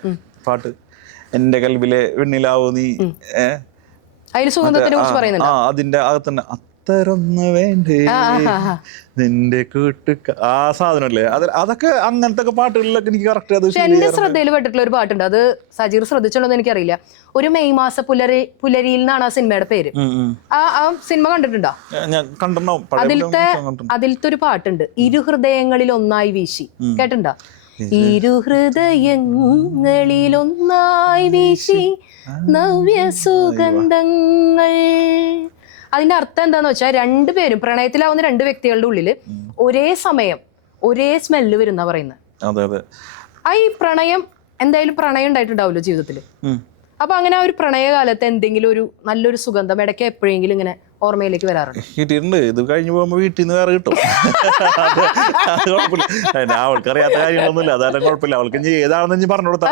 പാട്ട് എന്റെ കൽവിലെ വെണ്ണിലാവോ നീ, അതിന്റെ അകത്തന്നെ അത്തരൊന്ന് വേണ്ടേ നിന്റെ കൂട്ടുക, ആ സാധനല്ലേ അതൊക്കെ അങ്ങനത്തെ പാട്ടുകളിലൊക്കെ എനിക്ക് കറക്റ്റ്. അത് എന്റെ ശ്രദ്ധയിൽ പെട്ടിട്ടുള്ള ഒരു പാട്ടുണ്ട്, അത് സജീർ ശ്രദ്ധിച്ചോന്ന് എനിക്കറിയില്ല. ഒരു മെയ് മാസ പുലരിയിൽ നിന്നാണ് ആ സിനിമയുടെ പേര്. ആ സിനിമ കണ്ടിട്ടുണ്ടോ? അതിലത്തെ ഒരു പാട്ടുണ്ട്, ഇരുഹൃദയങ്ങളിൽ ഒന്നായി വീശി, കേട്ടിട്ടുണ്ടോ? ഇരുഹൃദയങ്ങളിൽ ഒന്നായി വീശി നവ്യ സുഗന്ധങ്ങൾ. അതിന്റെ അർത്ഥം എന്താന്ന് വെച്ചാൽ രണ്ടുപേരും പ്രണയത്തിലാവുന്ന രണ്ട് വ്യക്തികളുടെ ഉള്ളില് ഒരേ സമയം ഒരേ സ്മെല്ല് വരുന്ന പറയുന്നത്. ആ ഈ പ്രണയം എന്തായാലും പ്രണയം ഉണ്ടായിട്ടുണ്ടാവുമല്ലോ ജീവിതത്തില്. അപ്പൊ അങ്ങനെ ആ ഒരു പ്രണയകാലത്ത് എന്തെങ്കിലും ഒരു നല്ലൊരു സുഗന്ധം ഇടയ്ക്ക് എപ്പോഴെങ്കിലും ഇങ്ങനെ ഓർമ്മയിലേക്ക് വരാറുണ്ട്? കിട്ടിയിട്ടുണ്ട്. ഇത് കഴിഞ്ഞ് പോകുമ്പോ വീട്ടിൽ നിന്ന് വേറെ കിട്ടും. അവൾക്ക് അറിയാത്ത കാര്യങ്ങളൊന്നുമില്ല, അതായത് കുഴപ്പമില്ല. അവൾക്ക് ഏതാണെന്ന് പറഞ്ഞു കൊടുത്താൽ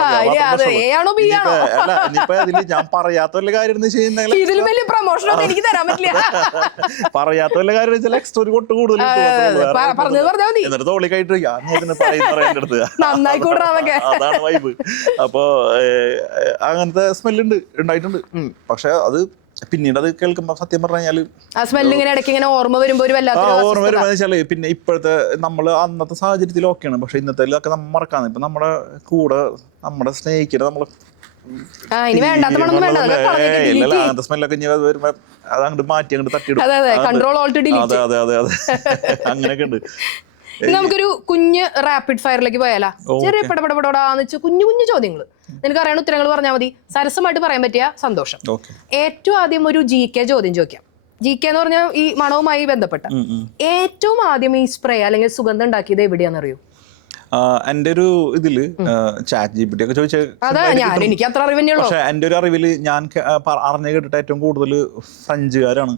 അതില് ഞാൻ പറയാത്ത വല്ല കാര്യം പറയാത്ത വല്ല കാര്യം വെച്ചാൽ എക്സ്ട്രാ ഒരു കൊട്ട് കൂടുതൽ എന്നിട്ട് തോളിക്കായിട്ട് അതാണ് വൈബ്. അപ്പൊ അങ്ങനത്തെ സ്മെല്ല് ഉണ്ടായിട്ടുണ്ട്. പക്ഷെ അത് പിന്നീട് അത് കേൾക്കുമ്പോ സത്യം പറഞ്ഞാല് ഓർമ്മ വരുമ്പോ വെച്ചാല് പിന്നെ ഇപ്പോഴത്തെ നമ്മള് അന്നത്തെ സാഹചര്യത്തിൽ ഓക്കെയാണ്. പക്ഷെ ഇന്നത്തെ ഒക്കെ നമ്മൾ മറക്കാന്ന്. ഇപ്പൊ നമ്മുടെ കൂടെ നമ്മുടെ സ്നേഹിക്കുന്നത് നമ്മള് അങ്ങനത്തെ സ്മെല്ലൊക്കെ വരുമ്പോ അത് അങ്ങോട്ട് മാറ്റി അങ്ങോട്ട് തട്ടിയിടും. അതെ അതെ അതെ അതെ അങ്ങനെയൊക്കെ ഉണ്ട്. നമുക്കൊരു കുഞ്ഞ് റാപ്പിഡ് ഫയറിലേക്ക് പോയാലാ? ചെറിയ പടപടപടാന്ന് വെച്ച് കുഞ്ഞു കുഞ്ഞു ചോദ്യങ്ങൾ, നിനക്ക് അറിയണ ഉത്തരങ്ങൾ പറഞ്ഞാൽ മതി. സരസമായിട്ട് പറയാൻ പറ്റിയ സന്തോഷം. ഏറ്റവും ആദ്യം ഒരു GK ചോദ്യം ചോദിക്കാം. GK എന്ന് പറഞ്ഞാൽ ഈ മണവുമായി ബന്ധപ്പെട്ട. ഏറ്റവും ആദ്യം ഈ സ്പ്രേ അല്ലെങ്കിൽ സുഗന്ധം ഉണ്ടാക്കിയത് എവിടെയാണെന്നറിയോ? എന്റെ ഒരു ഇതില് ചാറ്റ് GPT ഒക്കെ ചോദിച്ചാൽ എനിക്ക് അത്ര അറിവന്നെയുള്ളൂ. പക്ഷെ എന്റെ ഒരു അറിവില് ഞാൻ അറിഞ്ഞു കേട്ടിട്ട് ഏറ്റവും കൂടുതൽ ഫ്രഞ്ചുകാരാണ്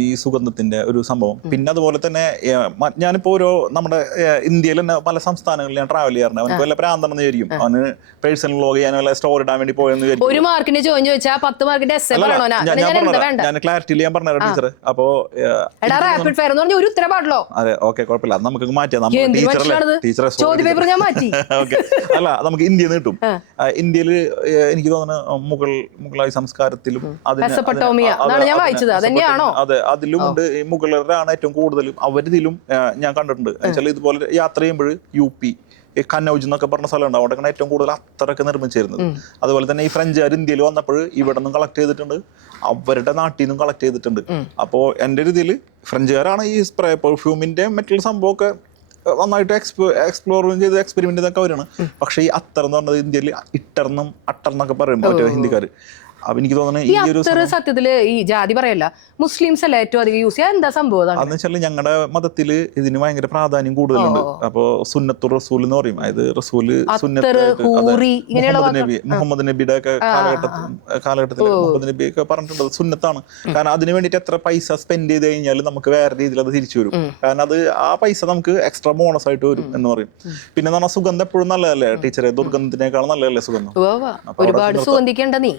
ഈ സുഗന്ധത്തിന്റെ ഒരു സംഭവം. പിന്നെ അതുപോലെ തന്നെ ഞാനിപ്പോ ഓരോ നമ്മുടെ ഇന്ത്യയിൽ തന്നെ പല സംസ്ഥാനങ്ങളിൽ ഞാൻ ട്രാവൽ ചെയ്യാറുണ്ട്. അവർക്ക് വല്ല പ്രാന്താണെന്ന് വിചാരിക്കും. അവന് പേഴ്സണൽ വ്ലോഗ് ചെയ്യാൻ വല്ല സ്റ്റോറി ഇടാൻ വേണ്ടി പോയെന്ന് വിചാരിക്കും. ഒരു മാർക്കിന്റെ ചോദ്യം ചോദിച്ചാൽ 10 മാർക്കിന്റെ ഞാൻ ക്ലാരിറ്റിയിൽ ഞാൻ പറഞ്ഞു ടീച്ചർ. അപ്പോ ഒരു ഉത്തരം പാടല്ലോ. അതെ ഓക്കെ കുഴപ്പമില്ല, നമുക്ക് മാറ്റാം. ടീച്ചറെ അല്ല നമുക്ക് ഇന്ത്യയിൽ നിന്ന് കിട്ടും. ഇന്ത്യയില് എനിക്ക് തോന്നുന്നു മുഗളായി സംസ്കാരത്തിലും അതെ അതിലും ഉണ്ട്. ഈ മുഗളരാണ് ഏറ്റവും കൂടുതലും. അവരിതിലും ഞാൻ കണ്ടിട്ടുണ്ട്. വെച്ചാൽ ഇതുപോലെ യാത്ര ചെയ്യുമ്പോൾ UP കനൗജ് എന്നൊക്കെ പറഞ്ഞ സ്ഥലമുണ്ട്. അവിടെയാണ് ഏറ്റവും കൂടുതൽ അത്തറൊക്കെ നിർമ്മിച്ചിരുന്നത്. അതുപോലെ തന്നെ ഈ ഫ്രഞ്ചുകാർ ഇന്ത്യയിൽ വന്നപ്പോൾ ഇവിടെ നിന്നും കളക്ട് ചെയ്തിട്ടുണ്ട്, അവരുടെ നാട്ടിൽ നിന്നും കളക്ട് ചെയ്തിട്ടുണ്ട്. അപ്പോൾ എൻ്റെ ഒരു ഇതിൽ ഫ്രഞ്ചുകാരാണ് ഈ സ്പ്രേ പെർഫ്യൂമിന്റെ മറ്റുള്ള സംഭവമൊക്കെ നന്നായിട്ട് എക്സ്പ്ലോർ ചെയ്ത് എക്സ്പെരിമെന്റ് ചെയ്തൊക്കെ അവരാണ്. പക്ഷെ ഈ അത്തർ എന്ന് പറഞ്ഞത് ഇന്ത്യയിൽ ഇട്ടർന്നും അട്ടർന്നൊക്കെ പറയുമ്പോൾ ഹിന്ദിക്കാര്. അപ്പൊ എനിക്ക് തോന്നുന്നത് സത്യത്തില് ഈ ജാതി പറയല്ല, മുസ്ലിംസ് അല്ല ഏറ്റവും അധികം യൂസ് ചെയ്യാൻ. എന്താ സംഭവം അതെന്ന് വെച്ചാൽ ഞങ്ങളുടെ മതത്തില് ഇതിന് ഭയങ്കര പ്രാധാന്യം കൂടുതലുണ്ട്. അപ്പൊ സുന്നത്തുർ റസൂൽ എന്ന് പറയും. അതായത് റസൂല് മുഹമ്മദ് നബിയുടെ ഒക്കെ കാലഘട്ടത്തിൽ മുഹമ്മദ് നബി ഒക്കെ പറഞ്ഞിട്ടുണ്ട് സുന്നത്താണ്. കാരണം അതിന് വേണ്ടിട്ട് എത്ര പൈസ സ്പെൻഡ് ചെയ്ത് കഴിഞ്ഞാൽ നമുക്ക് വേറെ രീതിയിൽ അത് തിരിച്ചു വരും. കാരണം അത് ആ പൈസ നമുക്ക് എക്സ്ട്രാ ബോണസ് ആയിട്ട് വരും എന്ന് പറയും. പിന്നെ നമ്മൾ സുഗന്ധം എപ്പോഴും നല്ലതല്ലേ ടീച്ചറെ? ദുർഗന്ധത്തിനേക്കാൾ നല്ലതല്ലേ സുഗന്ധം? ഒരുപാട് സുഗന്ധിക്കേണ്ട നീ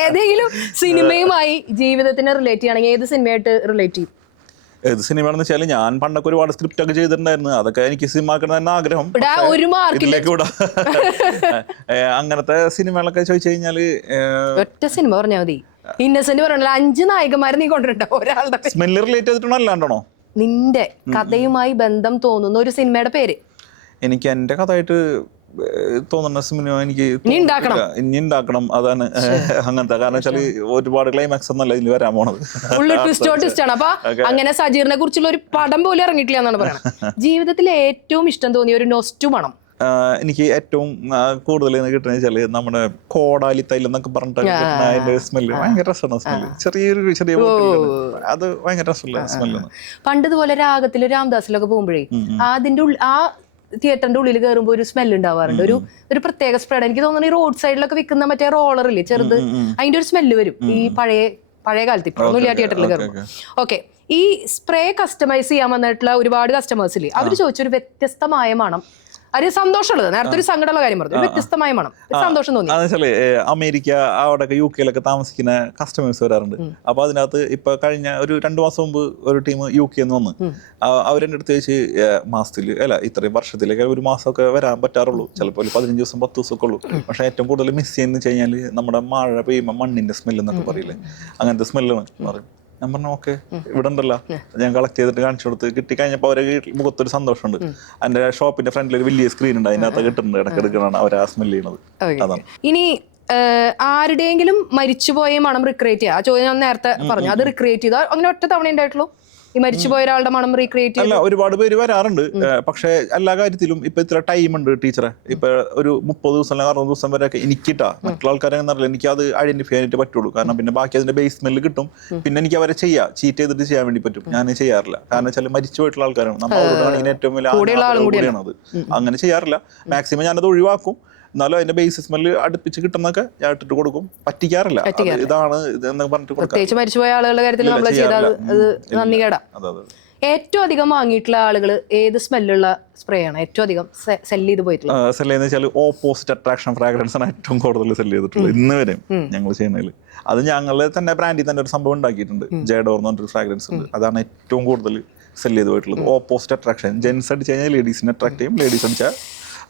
ഏതെങ്കിലും സിനിമയുമായി ജീവിതത്തിനെ റിലേറ്റ് ചെയ്യണമെങ്കിൽ ഏത് സിനിമയായിട്ട് റിലേറ്റ് ചെയ്യും? ഏത് സിനിമയാണെന്ന് വെച്ചാൽ ഞാൻ പണ്ടൊക്കെ ഒരുപാട് സ്ക്രിപ്റ്റ് ഒക്കെ ചെയ്തിട്ടുണ്ടായിരുന്നു. അതൊക്കെ എനിക്ക് സിനിമ ആക്കണം തന്നെ ആഗ്രഹം. അങ്ങനത്തെ സിനിമകളൊക്കെ ചോദിച്ചു കഴിഞ്ഞാല് ഒറ്റ സിനിമ പറഞ്ഞാൽ മതി. ഇന്നസെന്റ് പറഞ്ഞല്ലോ 5 നായകന്മാരെ നീ കൊണ്ടിട്ടുണ്ടോ ഒരാളുടെ പേര്? സ്മെല്ല് റിലേറ്റ് ചെയ്തിട്ടാണോ അല്ലാണ്ടാണോ? നിന്റെ കഥയുമായി ബന്ധം തോന്നുന്ന ഒരു സിനിമയുടെ പേര്. എനിക്ക് എന്റെ കഥയായിട്ട് തോന്നുന്ന സിനിമ എനിക്ക് ഇനി ഉണ്ടാക്കണം. അതാണ് അങ്ങനത്തെ. കാരണം വെച്ചാല് ഒരുപാട് ക്ലൈമാക്സ് ഒന്നല്ല ഇതിൽ വരാൻ പോണത്. ഫുള്ള് ട്വിസ്റ്റ് ആണ്. അപ്പൊ അങ്ങനെ സജീറിനെ കുറിച്ചുള്ള ഒരു പടം പോലും ഇറങ്ങിയിട്ടില്ല എന്നാണ് പറയുന്നത്. ജീവിതത്തിൽ ഏറ്റവും ഇഷ്ടം തോന്നിയ ഒരു നൊസ്റ്റു മണം? എനിക്ക് ഏറ്റവും കൂടുതൽ കിട്ടുന്ന വെച്ചാല് നമ്മുടെ കോടാലി തൈലം എന്നൊക്കെ പറഞ്ഞിട്ട് കിട്ടുന്ന അതിന്റെ സ്മെല്ല് ഭയങ്കര രസമാണ്. സ്മെല്ല് ചെറിയ അത് ഭയങ്കര രസമുള്ള സ്മെല്ലാണ്. പണ്ടതുപോലെ രാഗത്തിലും രാംദാസിലൊക്കെ പോകുമ്പോഴേ അതിന്റെ ആ തിയേറ്ററിന്റെ ഉള്ളിൽ കയറുമ്പോൾ ഒരു സ്മെൽ ഉണ്ടാവാറുണ്ട്. ഒരു പ്രത്യേക സ്പ്രെഡ്. എനിക്ക് തോന്നുന്നു ഈ റോഡ് സൈഡിലൊക്കെ വിൽക്കുന്ന മറ്റേ റോളറില്ലേ ചെറുത്, അതിന്റെ ഒരു സ്മെല്ല് വരും ഈ പഴയ കാലത്ത്. ഇപ്പൊന്നുമില്ല തിയേറ്ററിൽ കയറുമ്പോൾ. ഓക്കെ, ഈ സ്പ്രേ കസ്റ്റമൈസ് ചെയ്യാൻ വന്നിട്ടുള്ള ഒരുപാട് കസ്റ്റമേഴ്സിൽ അവർ ചോദിച്ചൊരു വ്യത്യസ്തമായ മണം. അത് സന്തോഷമുള്ളത്. നേരത്തെ ഒരു സങ്കടമുള്ള കാര്യം പറഞ്ഞു, വ്യത്യസ്തമായ മണം, സന്തോഷം തോന്നി. അതെന്നുവെച്ചാല് അമേരിക്ക അവിടെയൊക്കെ UK താമസിക്കുന്ന കസ്റ്റമേഴ്സ് വരാറുണ്ട്. അപ്പൊ അതിനകത്ത് ഇപ്പൊ കഴിഞ്ഞ ഒരു 2 മാസം മുമ്പ് ഒരു ടീം UK വന്ന് അവരെന്റെ അടുത്ത് ചോദിച്ച് മാസത്തില് അല്ല ഇത്രയും വർഷത്തിലേക്ക് ഒരു മാസമൊക്കെ വരാൻ പറ്റാറുള്ളൂ, ചിലപ്പോൾ 15 ദിവസം 10 ദിവസമൊക്കെ ഉള്ളൂ. പക്ഷെ ഏറ്റവും കൂടുതൽ മിസ് ചെയ്യുന്ന വെച്ച് കഴിഞ്ഞാല് നമ്മുടെ മഴ പെയ്യുമ്പോൾ മണ്ണിന്റെ സ്മെല്ല് എന്നൊക്കെ പറയില്ലേ, അങ്ങനത്തെ സ്മെല്ലാണ് പറയും. ഞാൻ പറഞ്ഞു ഓക്കെ ഇവിടെ ഉണ്ടല്ലോ, ഞാൻ കളക്ട് ചെയ്തിട്ട് കാണിച്ചു കൊടുത്ത് കിട്ടി കഴിഞ്ഞപ്പോൾ അവരെ മുഖത്തൊരു സന്തോഷമുണ്ട്. എന്റെ ഷോപ്പിന്റെ ഫ്രണ്ടിൽ ഒരു വലിയ സ്ക്രീൻ ഉണ്ട്, അതിനകത്ത് കിട്ടുന്നുണ്ട്, ഇടയ്ക്കെടുക്കണം അവർ ആ സ്മെല് ചെയ്യണത്. അതാണ്. ഇനി ആരുടെയെങ്കിലും മരിച്ചുപോയ മണം റിക്രിയേറ്റ് ചെയ്യുക, ആ ചോദ്യം ഞാൻ നേരത്തെ പറഞ്ഞു, അത് റിക്രിയേറ്റ് ചെയ്താൽ അങ്ങനെ ഒറ്റ തവണ ഉണ്ടായിട്ടുള്ളൂ ഈ മരിച്ചുപോയ ഒരാളുടെ മണം റീക്രിയേറ്റ് അല്ല, ഒരുപാട് പേര് വരാറുണ്ട്. പക്ഷെ എല്ലാ കാര്യത്തിലും ഇപ്പൊ ഇത്ര ടൈം ഉണ്ട് ടീച്ചറെ. ഇപ്പൊ ഒരു 30 ദിവസം അല്ലെങ്കിൽ 60 ദിവസം വരെ ഒക്കെ എനിക്കിട്ടാ, മറ്റുള്ള ആൾക്കാരെ എന്നറിയില്ല, എനിക്ക് അത് ഐഡന്റിഫൈ ചെയ്യാനായിട്ട് പറ്റുള്ളൂ. കാരണം പിന്നെ ബാക്കി അതിന്റെ ബേസ് സ്മെല്ല് കിട്ടും. പിന്നെ എനിക്ക് അവരെ ചീറ്റ് ചെയ്തിട്ട് ചെയ്യാൻ വേണ്ടി പറ്റും. ഞാൻ ചെയ്യാറില്ല. കാരണം വെച്ചാൽ മരിച്ചു പോയിട്ടുള്ള ആൾക്കാരാണ്, നമ്മളോട് ഏറ്റവും വലിയ അത് അങ്ങനെ ചെയ്യാറില്ല. മാക്സിമം ഞാനത് ഒഴിവാക്കും. എന്നാലും അതിന്റെ ബേസ് സ്മെല്ല് അടുപ്പിച്ച് കിട്ടുന്നൊക്കെ ഞാൻ ഇട്ടിട്ട് കൊടുക്കും. പറ്റിക്കാറില്ല. ഇതാണ് ഇതെന്ന് പറഞ്ഞിട്ട് പ്രത്യേകിച്ച് മരിച്ചുപോയ ആളുകളുടെ കാര്യത്തിൽ നമ്മൾ ചെയ്താൽ അത് നന്ദികേടാ. ഏറ്റവും അധികം വാങ്ങിയിട്ടുള്ള ആളുകൾ ഏത് സ്മെല്ലുള്ള സ്പ്രേ ആണ് ഏറ്റവും അധികം സെല് ചെയ്ത് പോയിട്ടുള്ളത്? സെല് ചെയ്യുന്ന വെച്ചാൽ ഓപ്പോസിറ്റ് അട്രാക്ഷൻ ഫ്രാഗ്രൻസ് ആണ് ഏറ്റവും കൂടുതൽ സെല് ചെയ്തിട്ടുള്ളത് ഇന്ന് വരെ ഞങ്ങൾ ചെയ്യുന്നതിൽ. അത് ഞങ്ങൾ തന്നെ ബ്രാൻഡിൽ തന്നെ ഒരു സംഭവം ഉണ്ടാക്കിയിട്ടുണ്ട്, ജെഡോർ എന്ന് പറഞ്ഞൊരു ഫ്രാഗ്രൻസ് ഉണ്ട്. അതാണ് ഏറ്റവും കൂടുതൽ സെല് ചെയ്ത് പോയിട്ടുള്ളത്. ഓപ്പോസിറ്റ് അട്രാക്ഷൻ, ജെൻസ് അടിച്ച് കഴിഞ്ഞാൽ ലേഡീസിനെ അട്രാക്ട് ചെയ്യും, ലേഡീസ് അടിച്ചാൽ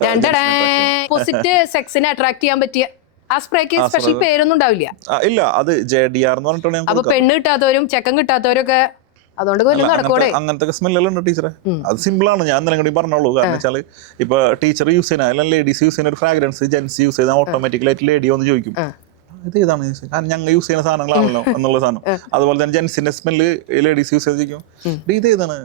ഓപ്പോസിറ്റ് സെക്സിനെ അട്രാക്ട് ചെയ്യാൻ പറ്റിയ ആ സ്പ്രേക്ക് സ്പെഷ്യൽ പേരൊന്നും ഉണ്ടാവില്ല. ഇല്ല, അത് JDR എന്ന് പറഞ്ഞിട്ടാണ്. അപ്പൊ പെണ്ണ് കിട്ടാത്തവരും ചെക്കൻ കിട്ടാത്തവരും ഒക്കെ അതുകൊണ്ട് അങ്ങനത്തെ സ്മെല്ലുണ്ട് ടീച്ചറെ. അത് സിമ്പിൾ ആണ്, ഞാൻ ഇന്നലെ കൂടി പറഞ്ഞോളൂ. കാരണം വെച്ചാൽ ഇപ്പൊ ടീച്ചർ യൂസ് ചെയ്യുന്ന അല്ലെങ്കിൽ ലേഡീസ് യൂസ് ചെയ്യുന്ന ഒരു ഫ്രാഗ്രൻസ് ജെൻസ് യൂസ് ചെയ്താൽ ഓട്ടോമാറ്റിക്കലായിട്ട് ലേഡി ഒന്ന് ചോദിക്കും ഇത് ഏതാണ്, കാരണം ഞങ്ങൾ യൂസ് ചെയ്യുന്ന സാധനങ്ങളാണല്ലോ എന്നുള്ള സാധനം. അതുപോലെ തന്നെ ജെൻസിന്റെ സ്മെല്ല് ലേഡീസ് യൂസ് ചെയ്തിരിക്കും, ഇത് ഏതാണ്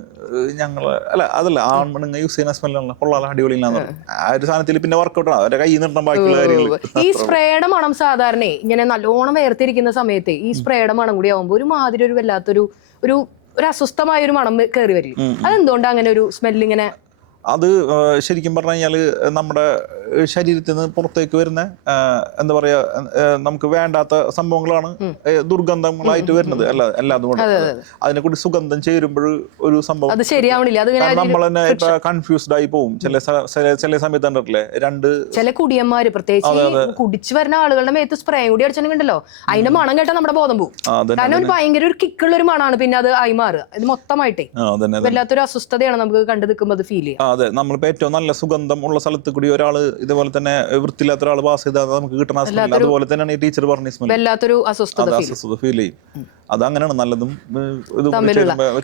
ഞങ്ങൾ അല്ല അതല്ല ആൺമണങ്ങൾ യൂസ് ചെയ്യുന്ന സ്മെല്ലാണല്ലോ, കൊള്ളാല അടിപൊളിയില്ലാന്ന് പറയും. ആ ഒരു സാധനത്തിൽ പിന്നെ വർക്കൗട്ട് ആണ്, അവരുടെ കയ്യിൽ നിന്നിട്ടും ബാക്കിയുള്ള കാര്യങ്ങൾ. ഈ സ്പ്രേയുടെ മണം സാധാരണ ഇങ്ങനെ നല്ലോണം വേർതിരിക്കുന്ന സമയത്ത് ഈ സ്പ്രേയുടെ മണം കൂടി ആവുമ്പോൾ ഒരു മാതിരി ഒരു വല്ലാത്തൊരു ഒരു അസ്വസ്ഥമായ ഒരു മണം കയറി വരില്ല. അതെന്തുകൊണ്ട് അങ്ങനെ ഒരു സ്മെല്ല് ഇങ്ങനെ? അത് ശരിക്കും പറഞ്ഞു കഴിഞ്ഞാൽ നമ്മുടെ ശരീരത്തിൽ നിന്ന് പുറത്തേക്ക് വരുന്ന എന്താ പറയാ നമുക്ക് വേണ്ടാത്ത സംഭവങ്ങളാണ് ദുർഗന്ധങ്ങളായിട്ട് വരുന്നത്. അല്ലാതെ അതിനെ കൂടി സുഗന്ധം ചേരുമ്പോൾ ഒരു സംഭവം നമ്മൾ തന്നെ ഇപ്പൊ കൺഫ്യൂസ്ഡ് ആയി പോകും. ചില സമയത്ത് കണ്ടിട്ടില്ലേ ചില കുടിയന്മാര് പ്രത്യേകിച്ച് കുടിച്ചു വരുന്ന ആളുകളുടെ മേത്ത് സ്പ്രേ കൂടി അടിച്ചിട്ടുണ്ടല്ലോ, അതിന്റെ മണം കേട്ടാൽ നമ്മുടെ ബോധം പോകും. കാരണം ഒരു ഭയങ്കര ഒരു കിക്കുള്ള ഒരു മണമാണ് പിന്നെ അത് ആയി മാറുക. ഇത് മൊത്തമായിട്ടേ വല്ലാത്തൊരു അസ്വസ്ഥതയാണ് നമുക്ക് കണ്ടു നിൽക്കുമ്പോൾ അത് ഫീൽ ചെയ്യാം. അതെ, നമ്മളിപ്പോ ഏറ്റവും നല്ല സുഗന്ധം ഉള്ള സ്ഥലത്ത് കൂടി ഒരാള് ഇതുപോലെ തന്നെ വൃത്തിയില്ലാത്ത ഒരാൾ പാസ് ചെയ്താൽ നമുക്ക് കിട്ടുന്ന സ്മെല്ല് അതുപോലെ തന്നെയാണ് ഈ ടീച്ചർ പറഞ്ഞ സ്മെല്ല്. വല്ലാത്തൊരു അസ്വസ്ഥത ഫീൽ ചെയ്യും. അത് അങ്ങനെയാണ് നല്ലതും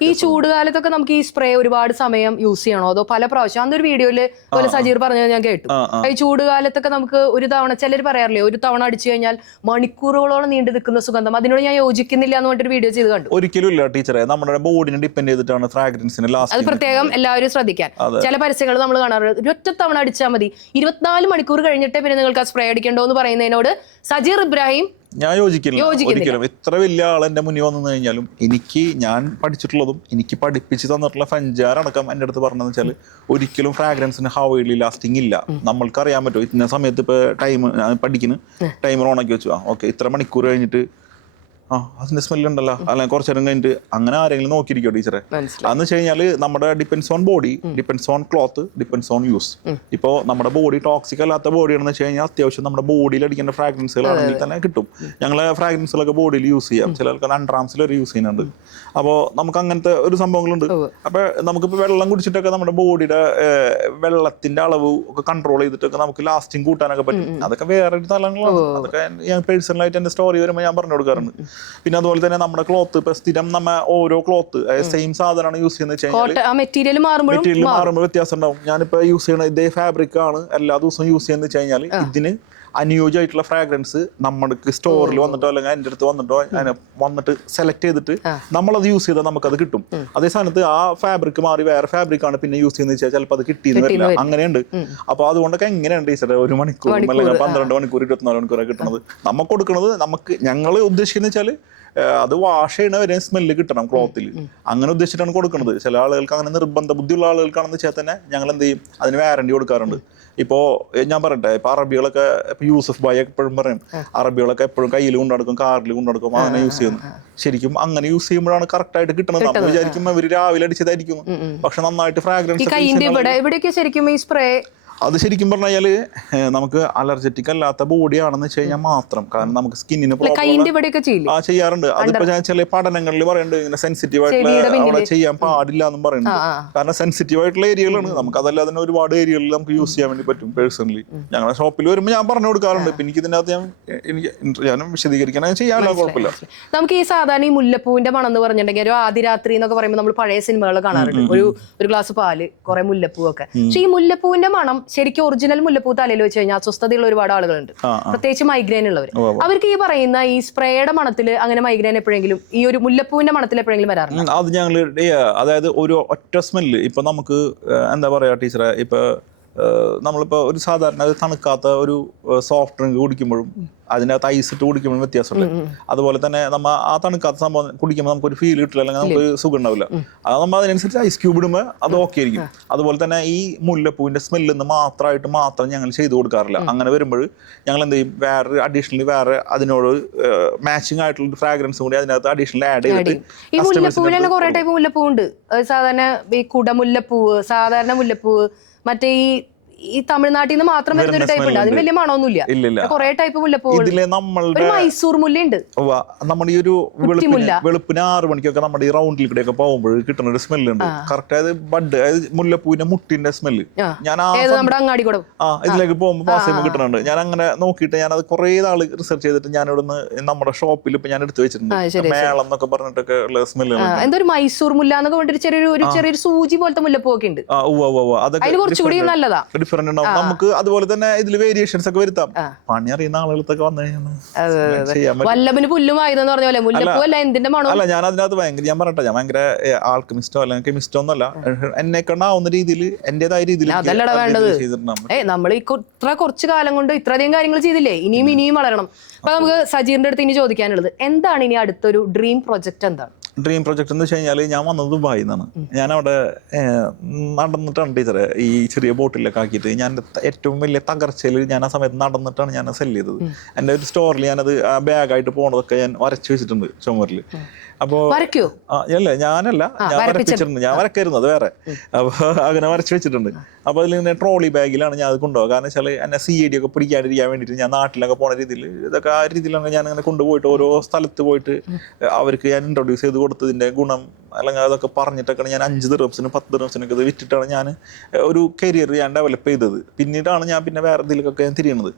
ഈ ചൂടുകാലത്തൊക്കെ നമുക്ക് ഈ സ്പ്രേ ഒരുപാട് സമയം യൂസ് ചെയ്യണോ അതോ പല പ്രാവശ്യം? അന്നൊരു വീഡിയോയില് പോലെ സജീർ പറഞ്ഞത് ഞാൻ കേട്ടു. ഈ ചൂടുകാലത്തൊക്കെ നമുക്ക് ഒരു തവണ, ചിലർ പറയാറില്ലേ ഒരു തവണ അടിച്ചു കഴിഞ്ഞാൽ മണിക്കൂറുകളോളം നീണ്ടു നിൽക്കുന്ന സുഗന്ധം, അതിനോട് ഞാൻ യോജിക്കുന്നില്ല എന്ന് പറഞ്ഞിട്ട് വീഡിയോ ചെയ്ത് കണ്ടു. ഒരിക്കലും ഇല്ല ടീച്ചറെ, നമ്മുടെ ബോഡിനെ ഡിപ്പെൻഡ് ചെയ്തിട്ടാണ് ഫ്രാഗ്രൻസിന് ലാസ്റ്റ്. അത് പ്രത്യേകം എല്ലാവരും ശ്രദ്ധിക്കാൻ. ചില പരസ്യങ്ങൾ നമ്മൾ കാണാറുണ്ട് ഒരൊറ്റ തവണ അടിച്ചാൽ മതി, 24 മണിക്കൂർ കഴിഞ്ഞിട്ടേ പിന്നെ നിങ്ങൾക്ക് ആ സ്പ്രേ അടിക്കണ്ടോ എന്ന് പറയുന്നതിനോട് സജീർ ഇബ്രാഹിം ഞാൻ യോജിക്കില്ല ഒരിക്കലും. എത്ര വലിയ ആൾ എന്റെ മുന്നിൽ വന്നു കഴിഞ്ഞാലും ഞാൻ പഠിച്ചിട്ടുള്ളതും എനിക്ക് പഠിപ്പിച്ച് തന്നിട്ടുള്ള ഫ്രഞ്ചാരടക്കം എൻ്റെ അടുത്ത് പറഞ്ഞതെന്ന് വെച്ചാൽ ഒരിക്കലും ഫ്രാഗ്രൻസിന് ഹവേലി ലാസ്റ്റിംഗ് ഇല്ല. നമ്മൾക്കറിയാൻ പറ്റും ഇന്ന സമയത്ത് ഇപ്പൊ പഠിക്കുന്ന ടൈമർ ഓണാക്കി വെച്ചു, ഓക്കെ ഇത്ര മണിക്കൂർ കഴിഞ്ഞിട്ട് അതിന്റെ സ്മെല്ല് ഉണ്ടല്ലോ, അല്ലെങ്കിൽ കുറച്ചു നേരം കഴിഞ്ഞിട്ട് അങ്ങനെ ആരെങ്കിലും നോക്കിയിരിക്കോ ടീച്ചറെ? അതെന്ന് വെച്ച് കഴിഞ്ഞാൽ നമ്മുടെ depends on body, depends on cloth, depends own use. ഇപ്പോൾ നമ്മുടെ ബോഡി ടോക്സിക് അല്ലാത്ത ബോഡിയാണെന്ന് വെച്ച് കഴിഞ്ഞാൽ അത്യാവശ്യം നമ്മുടെ ബോഡിയിൽ അടിക്കേണ്ട ഫ്രാഗ്രൻസുകളാണെങ്കിൽ തന്നെ കിട്ടും. ഞങ്ങളെ ഫ്രാഗ്രൻസുകളൊക്കെ ബോഡിയിൽ യൂസ് ചെയ്യാം, ചില ആൾക്കാർ അൺട്രാംസിൽ വരെ യൂസ് ചെയ്യുന്നുണ്ട്. അപ്പോൾ നമുക്ക് അങ്ങനത്തെ ഒരു സംഭവങ്ങളുണ്ട്. അപ്പൊ നമുക്കിപ്പോൾ വെള്ളം കുടിച്ചിട്ടൊക്കെ നമ്മുടെ ബോഡിയുടെ വെള്ളത്തിന്റെ അളവ് ഒക്കെ കൺട്രോൾ ചെയ്തിട്ടൊക്കെ നമുക്ക് ലാസ്റ്റിംഗ് കൂട്ടാനൊക്കെ പറ്റും. അതൊക്കെ വേറെ തലങ്ങളാണ്. അതൊക്കെ ഞാൻ പേഴ്സണലായിട്ട് എന്റെ സ്റ്റോറി വരുമ്പോൾ ഞാൻ പറഞ്ഞു കൊടുക്കാറുണ്ട്. പിന്നെ അതുപോലെ തന്നെ നമ്മുടെ ക്ലോത്ത് ഇപ്പൊ സ്ഥിരം നമ്മ ഓരോ ക്ലോത്ത് സെയിം സാധനമാണ് യൂസ് ചെയ്യുന്നത് വെച്ച് കഴിഞ്ഞാൽ മെറ്റീരിയൽ മാറുമ്പോൾ വ്യത്യാസം ഉണ്ടാവും. ഞാനിപ്പോ യൂസ് ചെയ്യണ ഇതേ ഫാബ്രിക് ആണ് എല്ലാ ദിവസവും യൂസ് ചെയ്യുന്നത് വെച്ച് കഴിഞ്ഞാൽ ഇതിന് അനുയോജ്യമായിട്ടുള്ള ഫ്രാഗ്രൻസ് നമ്മൾക്ക് സ്റ്റോറിൽ വന്നിട്ടോ അല്ലെങ്കിൽ എൻ്റെ അടുത്ത് വന്നിട്ട് സെലക്ട് ചെയ്തിട്ട് നമ്മളത് യൂസ് ചെയ്താൽ നമുക്കത് കിട്ടും. അതേ സ്ഥാനത്ത് ആ ഫാബ്രിക് മാറി വേറെ ഫാബ്രിക് ആണ് പിന്നെ യൂസ് ചെയ്യുന്നത് വെച്ചാൽ ചിലപ്പോൾ അത് കിട്ടിയെന്ന് വരില്ല. അങ്ങനെയുണ്ട്. അപ്പൊ അതുകൊണ്ടൊക്കെ എങ്ങനെയുണ്ട് ടീച്ചറെ 1 മണിക്കൂർ അല്ലെങ്കിൽ 12 മണിക്കൂർ 24 മണിക്കൂർ കിട്ടുന്നത്? നമുക്ക് കൊടുക്കുന്നത് ഞങ്ങൾ ഉദ്ദേശിക്കുന്നത് വെച്ചാൽ അത് വാഷ് ചെയ്യണ വരെ സ്മെല്ല് കിട്ടണം ക്ലോത്തിൽ. അങ്ങനെ ഉദ്ദേശിച്ചിട്ടാണ് കൊടുക്കുന്നത്. ചില ആളുകൾക്ക് അങ്ങനെ നിർബന്ധ ബുദ്ധിയുള്ള ആളുകൾക്കാണെന്ന് വെച്ചാൽ തന്നെ ഞങ്ങൾ എന്ത് ചെയ്യും, അതിന് വാറണ്ടി കൊടുക്കാറുണ്ട്. ഇപ്പോ ഞാൻ പറയട്ടെ, ഇപ്പൊ അറബികളൊക്കെ ഇപ്പൊ യൂസഫ് ഭായി എപ്പോഴും പറയും, അറബികളൊക്കെ എപ്പോഴും കയ്യിൽ കൊണ്ടുനടക്കും, കാറിൽ കൊണ്ടുനടക്കും, അങ്ങനെ യൂസ് ചെയ്യുന്നു. ശരിക്കും അങ്ങനെ യൂസ് ചെയ്യുമ്പോഴാണ് കറക്റ്റ് ആയിട്ട് കിട്ടുന്നത്. നമ്മൾ വിചാരിക്കും അവര് രാവിലെ അടിച്ചതായിരിക്കും, പക്ഷെ നന്നായിട്ട് ഫ്രാഗ്രൻസ് ശരിക്കും ഈ സ്പ്രേ അത് ശരിക്കും പറഞ്ഞു കഴിഞ്ഞാല് നമുക്ക് അലർജറ്റിക് അല്ലാത്ത ബോഡി ആണെന്ന് വെച്ച് കഴിഞ്ഞാൽ മാത്രം, കാരണം നമുക്ക് സ്കിന്നിന് ചെയ്യാറുണ്ട്. അതിപ്പോ ഞാൻ ചില പഠനങ്ങളിൽ പറയുന്നുണ്ട് ഇങ്ങനെ സെൻസിറ്റീവ് ആയിട്ടുള്ള അവിടെ ചെയ്യാൻ പാടില്ല എന്നും പറയുന്നുണ്ട്. കാരണം സെൻസിറ്റീവ് ആയിട്ടുള്ള ഏരിയകളാണ്. നമുക്ക് അതല്ലാതെ തന്നെ ഒരുപാട് ഏരിയകളിൽ നമുക്ക് യൂസ് ചെയ്യാൻ വേണ്ടി പറ്റും. പേഴ്സണലി ഞങ്ങളുടെ ഷോപ്പിൽ വരുമ്പോൾ ഞാൻ പറഞ്ഞു കൊടുക്കാറുണ്ട്. പിന്നെ എനിക്ക് ഇതിനകത്ത് ഞാൻ വിശദീകരിക്കാൻ ചെയ്യാനുള്ള കുഴപ്പമില്ല. നമുക്ക് ഈ സാധാരണ ഈ മുല്ലപ്പൂവിന്റെ മണം എന്ന് പറഞ്ഞിട്ടുണ്ടെങ്കിൽ ഒരു ആദിരാത്രി എന്നൊക്കെ പറയുമ്പോൾ നമ്മൾ പഴയ സിനിമകൾ കാണാറുണ്ട്. ഒരു ഗ്ലാസ് പാല്, കുറെ മുല്ലപ്പൂവൊക്കെ. പക്ഷെ ഈ മുല്ലപ്പൂവിന്റെ മണം ശരിക്കും ഒറിജിനൽ മുല്ലപ്പൂ തലയിൽ വെച്ച് കഴിഞ്ഞാൽ അസ്വസ്ഥതയുള്ള ഒരുപാട് ആളുകളുണ്ട്, പ്രത്യേകിച്ച് മൈഗ്രെയിൻ ഉള്ളവർ. അവർക്ക് ഈ പറയുന്ന ഈ സ്പ്രേയുടെ മണത്തില് അങ്ങനെ മൈഗ്രെയിൻ എപ്പോഴെങ്കിലും ഈ ഒരു മുല്ലപ്പൂവിന്റെ മണത്തിൽ എപ്പോഴെങ്കിലും വരാറുണ്ട്? അത് ഞങ്ങൾ അതായത് ഒരു ഒറ്റ സ്മെല്ല് ഇപ്പൊ നമുക്ക് എന്താ പറയാ ടീച്ചറെ, ഇപ്പൊ നമ്മളിപ്പോ ഒരു സാധാരണ തണുക്കാത്ത ഒരു സോഫ്റ്റ് ഡ്രിങ്ക് കുടിക്കുമ്പോഴും അതിനകത്ത് ഐസ് ഇട്ട് കുടിക്കുമ്പോഴും വ്യത്യാസമുണ്ട്. അതുപോലെ തന്നെ നമ്മ ആ തണുക്കാത്ത സംഭവം കുടിക്കുമ്പോൾ നമുക്കൊരു ഫീൽ കിട്ടില്ല, അല്ലെങ്കിൽ നമുക്ക് സുഖം ഉണ്ടാവില്ല. അത് നമ്മൾ അതിനനുസരിച്ച് ഐസ് ക്യൂബ് ഇടുമ്പോൾ അത് ഓക്കെ ആയിരിക്കും. അതുപോലെ തന്നെ ഈ മുല്ലപ്പൂവിന്റെ സ്മെല്ലിന്ന് മാത്രം ഞങ്ങൾ ചെയ്തു കൊടുക്കാറില്ല. അങ്ങനെ വരുമ്പോൾ ഞങ്ങൾ എന്ത് ചെയ്യും, വേറെ അതിനോട് മാച്ചിങ് ആയിട്ടുള്ള ഫ്രാഗ്രൻസ് കൂടി അതിനകത്ത് അഡീഷണൽ ആഡ് ചെയ്തിട്ട്. ഈ മുല്ലപ്പൂവിൽ തന്നെ കുറെ ടൈപ്പ് മുല്ലപ്പൂ ഉണ്ട്. സാധാരണ ഈ കുടമുല്ലപ്പൂവ്, സാധാരണ മുല്ലപ്പൂവ്, മറ്റേ ഈ തമിഴ്നാട്ടിൽ നിന്ന് മാത്രം വരുന്ന ഒരു ടൈപ്പ് ഉണ്ട്. അതിന് വലിയ മണമൊന്നുമില്ല. കുറെ ടൈപ്പ് മുല്ലപ്പൂവ്. മൈസൂർ മുല്ലയുണ്ട്. നമ്മുടെ ഈ ഒരു വെളുപ്പിന് 6 മണിക്കൊക്കെ നമ്മുടെ ഈ റൗണ്ടിൽ കൂടെയൊക്കെ പോകുമ്പോൾ കിട്ടുന്ന ഒരു സ്മെല്ലുണ്ട്. കറക്റ്റ് അതായത് ബഡ്, അതായത് മുല്ലപ്പൂവിന്റെ മുട്ടിന്റെ സ്മെല്ല് ഞാൻ നമ്മുടെ അങ്ങാടിക്കൂടെ ഇതിലേക്ക് പോകുമ്പോൾ പാസ് ചെയ്യുമ്പോൾ കിട്ടുന്നുണ്ട്. ഞാൻ അങ്ങനെ നോക്കിയിട്ട് ഞാൻ അത് കുറെ നാള് റിസർച്ച് ചെയ്തിട്ട് ഞാൻ ഇവിടുന്ന് നമ്മുടെ ഷോപ്പിൽ ഇപ്പൊ ഞാൻ എടുത്തു വെച്ചിട്ടുണ്ട്. മേളം എന്നൊക്കെ പറഞ്ഞിട്ടൊക്കെ ഉള്ള സ്മെല്ല്. എന്തൊരു മൈസൂർ മുല്ല എന്നൊക്കെ പറഞ്ഞിട്ട് ചെറിയൊരു സൂചി പോലത്തെ മുല്ലപ്പൂ ഒക്കെ ഉണ്ട്. അതൊക്കെ കുറച്ചുകൂടി നല്ലതാ. നമുക്ക് അതുപോലെ തന്നെ ഇതിൽ വേരിയേഷൻസ് ഒക്കെ വരുത്താം. പണി അറിയുന്ന ആളുകൾക്കൊക്കെ വന്നു കഴിഞ്ഞാൽ വല്ലഭന് പുല്ലുമായിരുന്നു പറഞ്ഞ പോലെ മുല്ലപ്പൂ അല്ല എന്തിന്റെ മണം. അല്ല, ഞാൻ അതിനകത്ത് ഞാൻ പറയട്ടെ, ഞാൻ ഭയങ്കര ആൾക്കമിസ്റ്റോ അല്ലെങ്കിൽ കെമിസ്റ്റോ ഒന്നല്ല. എന്നെ കണ്ടാവുന്ന രീതിയിൽ എന്റേതായ രീതിയിൽ അതല്ലടാ വേണ്ടത്. നമ്മൾ ഇത്ര കുറച്ചു കാലം കൊണ്ട് ഇത്രയധികം കാര്യങ്ങൾ ചെയ്തില്ലേ, ഇനിയും വളരണം. അപ്പൊ നമുക്ക് സജീറിന്റെ അടുത്ത് ഇനി ചോദിക്കാനുള്ളത് എന്താണ് ഇനി അടുത്തൊരു ഡ്രീം പ്രൊജക്ട്? എന്താണ് ഡ്രീം പ്രൊജക്ട് എന്ന് വെച്ച് കഴിഞ്ഞാൽ, ഞാൻ വന്നത് ദുബായിൽ നിന്നാണ്. ഞാൻ അവിടെ നടന്നിട്ടാണ് ടീച്ചറെ ഈ ചെറിയ ബോട്ടിലൊക്കെ ആക്കിയിട്ട് ഞാൻ ഏറ്റവും വലിയ തകർച്ചയിൽ ഞാൻ ആ സമയത്ത് നടന്നിട്ടാണ് ഞാൻ സെല് ചെയ്തത്. എൻ്റെ ഒരു സ്റ്റോറിൽ ഞാനത് ബാഗായിട്ട് പോണതൊക്കെ ഞാൻ വരച്ചു വെച്ചിട്ടുണ്ട് ചുമരിൽ. അപ്പോ അല്ലേ ഞാൻ വരപ്പിച്ചിട്ടുണ്ട്. ഞാൻ വരക്കായിരുന്നു, അത് വേറെ. അപ്പൊ അങ്ങനെ വരച്ചു വെച്ചിട്ടുണ്ട്. അപ്പൊ അതിലിങ്ങനെ ട്രോളി ബാഗിലാണ് ഞാൻ അത് കൊണ്ടുപോകുക. കാരണം വെച്ചാൽ എന്നെ CID ഒക്കെ പിടിക്കാണ്ടിരിക്കാൻ വേണ്ടിയിട്ട് ഞാൻ നാട്ടിലൊക്കെ പോണ രീതിയിൽ ഇതൊക്കെ ആ രീതിയിലാണ് ഞാൻ അങ്ങനെ കൊണ്ടുപോയിട്ട് ഓരോ സ്ഥലത്ത് പോയിട്ട് അവർക്ക് ഞാൻ ഇൻട്രൊഡ്യൂസ് ചെയ്ത് കൊടുത്തതിന്റെ ഗുണം അല്ലെങ്കിൽ അതൊക്കെ പറഞ്ഞിട്ടൊക്കെയാണ് ഞാൻ 5 ദിർഹംസിന് 10 ദിർഹംസിനൊക്കെ ഇത് വിറ്റിട്ടാണ് ഞാൻ ഒരു കരിയർ ഞാൻ ഡെവലപ്പ് ചെയ്തത്. പിന്നീടാണ് ഞാൻ പിന്നെ വേറെ ഇതിലേക്കൊക്കെ ഞാൻ തിരിയണത്.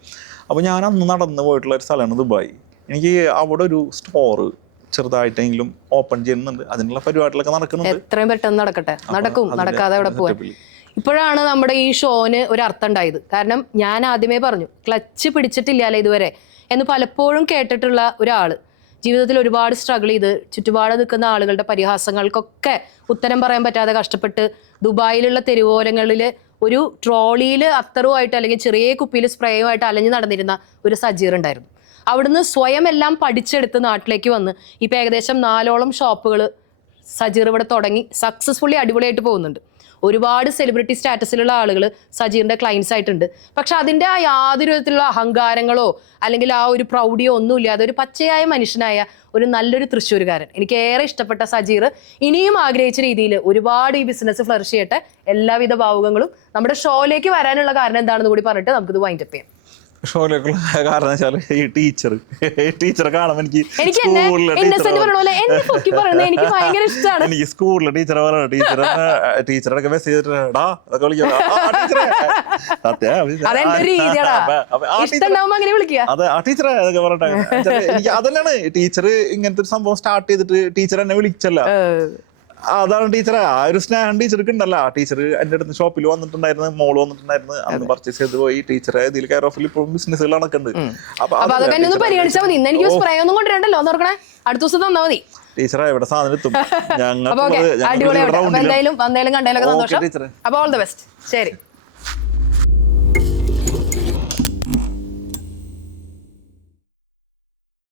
അപ്പോൾ ഞാൻ അന്ന് നടന്നു പോയിട്ടുള്ള ഒരു സ്ഥലമാണ് ദുബായ്. എനിക്ക് അവിടെ ഒരു സ്റ്റോറ് ചെറുതായിട്ടെങ്കിലും ഓപ്പൺ ചെയ്യുന്നുണ്ട്. അതിനുള്ള പരിപാടികളൊക്കെ നടക്കുന്നുണ്ട്. എത്രയും പെട്ടെന്ന് നടക്കാതെ അവിടെ പോകാൻ. ഇപ്പോഴാണ് നമ്മുടെ ഈ ഷോന് ഒരു അർത്ഥം ഉണ്ടായത്. കാരണം ഞാൻ ആദ്യമേ പറഞ്ഞു, ക്ലച്ച് പിടിച്ചിട്ടില്ലാലേ ഇതുവരെ എന്ന് പലപ്പോഴും കേട്ടിട്ടുള്ള ഒരാള് ജീവിതത്തിൽ ഒരുപാട് സ്ട്രഗിൾ ചെയ്ത് ചുറ്റുപാട് നിൽക്കുന്ന ആളുകളുടെ പരിഹാസങ്ങൾക്കൊക്കെ ഉത്തരം പറയാൻ പറ്റാതെ കഷ്ടപ്പെട്ട് ദുബായിലുള്ള തെരുവോരങ്ങളിൽ ഒരു ട്രോളിയിൽ അത്തറുമായിട്ട് അല്ലെങ്കിൽ ചെറിയ കുപ്പിയിൽ സ്പ്രേയുമായിട്ട് അലഞ്ഞു നടന്നിരുന്ന ഒരു സജീർ ഉണ്ടായിരുന്നു. അവിടുന്ന് സ്വയം എല്ലാം പഠിച്ചെടുത്ത് നാട്ടിലേക്ക് വന്ന് ഇപ്പം ഏകദേശം 4ഓളം ഷോപ്പുകൾ സജീർ ഇവിടെ തുടങ്ങി സക്സസ്ഫുള്ളി അടിപൊളിയായിട്ട് പോകുന്നുണ്ട്. ഒരുപാട് സെലിബ്രിറ്റി സ്റ്റാറ്റസിലുള്ള ആളുകൾ സജീറിന്റെ ക്ലയൻസ് ആയിട്ടുണ്ട്. പക്ഷെ അതിൻ്റെ ആ യാതൊരു വിധത്തിലുള്ള അഹങ്കാരങ്ങളോ അല്ലെങ്കിൽ ആ ഒരു പ്രൗഢിയോ ഒന്നുമില്ലാതെ ഒരു പച്ചയായ മനുഷ്യനായ ഒരു നല്ലൊരു തൃശ്ശൂരുകാരൻ, എനിക്ക് ഏറെ ഇഷ്ടപ്പെട്ട സജീർ ഇനിയും ആഗ്രഹിച്ച രീതിയിൽ ഒരുപാട് ഈ ബിസിനസ് ഫ്ലറിഷ് ചെയ്യട്ടെ. എല്ലാവിധ ഭാവുകങ്ങളും. നമ്മുടെ ഷോയിലേക്ക് വരാനുള്ള കാരണം എന്താണെന്ന് കൂടി പറഞ്ഞിട്ട് നമുക്കിത് വൈൻഡപ്പ് ചെയ്യാം. ഷോയിലേക്കുള്ള കാരണം വെച്ചാൽ ഈ ടീച്ചറെ കാണുമ്പോൾ എനിക്ക് എന്നെ സ്കൂളിലെ innocent പറയണ പോലെ എന്നെ പൊക്കി പറയുന്നത് എനിക്ക് ഭയങ്കര ഇഷ്ടമാണ്. എനിക്ക് സ്കൂളിലെ ടീച്ചറെ പറയണം, ടീച്ചറൊക്കെ മെസ്സേജ് ചെയ്തിട്ടാ അതൊക്കെ വിളിക്കാം. അതെന്റെ ഒരു രീതിയാടാ, ഇഷ്ടണ്ടാവുമ്പോ അങ്ങനെ വിളിക്കുക. അതെ, ആ ടീച്ചറെ അതൊക്കെ പറഞ്ഞിട്ട് എനിക്ക് അതന്നെയാണ് ടീച്ചർ ഇങ്ങനത്തെ ഒരു സംഭവം സ്റ്റാർട്ട് ചെയ്തിട്ട് ടീച്ചർ എന്നെ വിളിച്ചല്ല. അതാണ് ടീച്ചറെ, ആ ഒരു സ്നേഹം ടീച്ചർക്ക് ഉണ്ടല്ലോ. ടീച്ചർ എന്റെ അടുത്ത് ഷോപ്പിൽ വന്നിട്ടുണ്ടായിരുന്നു, മോള് വന്നിട്ടുണ്ടായിരുന്നു, അന്ന് പർച്ചേസ് ചെയ്ത് പോയി. ടീച്ചറെ ഇതിൽ കെയർ ഓഫിൽ ഇപ്പോൾ ബിസിനസ്സുകൾ നടക്കുന്നുണ്ട്. അപ്പൊ അതൊക്കെ എന്നെ ഒന്ന് പരിഗണിച്ചാൽ മതി. ഇന്ന് എനിക്ക് സ്പ്രേ ഒന്നും കൊണ്ടുവരണ്ടല്ലോ, ഒന്ന് ഓർക്കണേ, അടുത്ത ദിവസം തന്നാ മതി. ടീച്ചറെ ഇവിടെ സാധനം എത്തും. അടിപൊളിയായിട്ട് എന്തായാലും കണ്ടാലൊക്കെ സന്തോഷം. അപ്പൊ ഓൾ ദ ബെസ്റ്റ്. ശരി.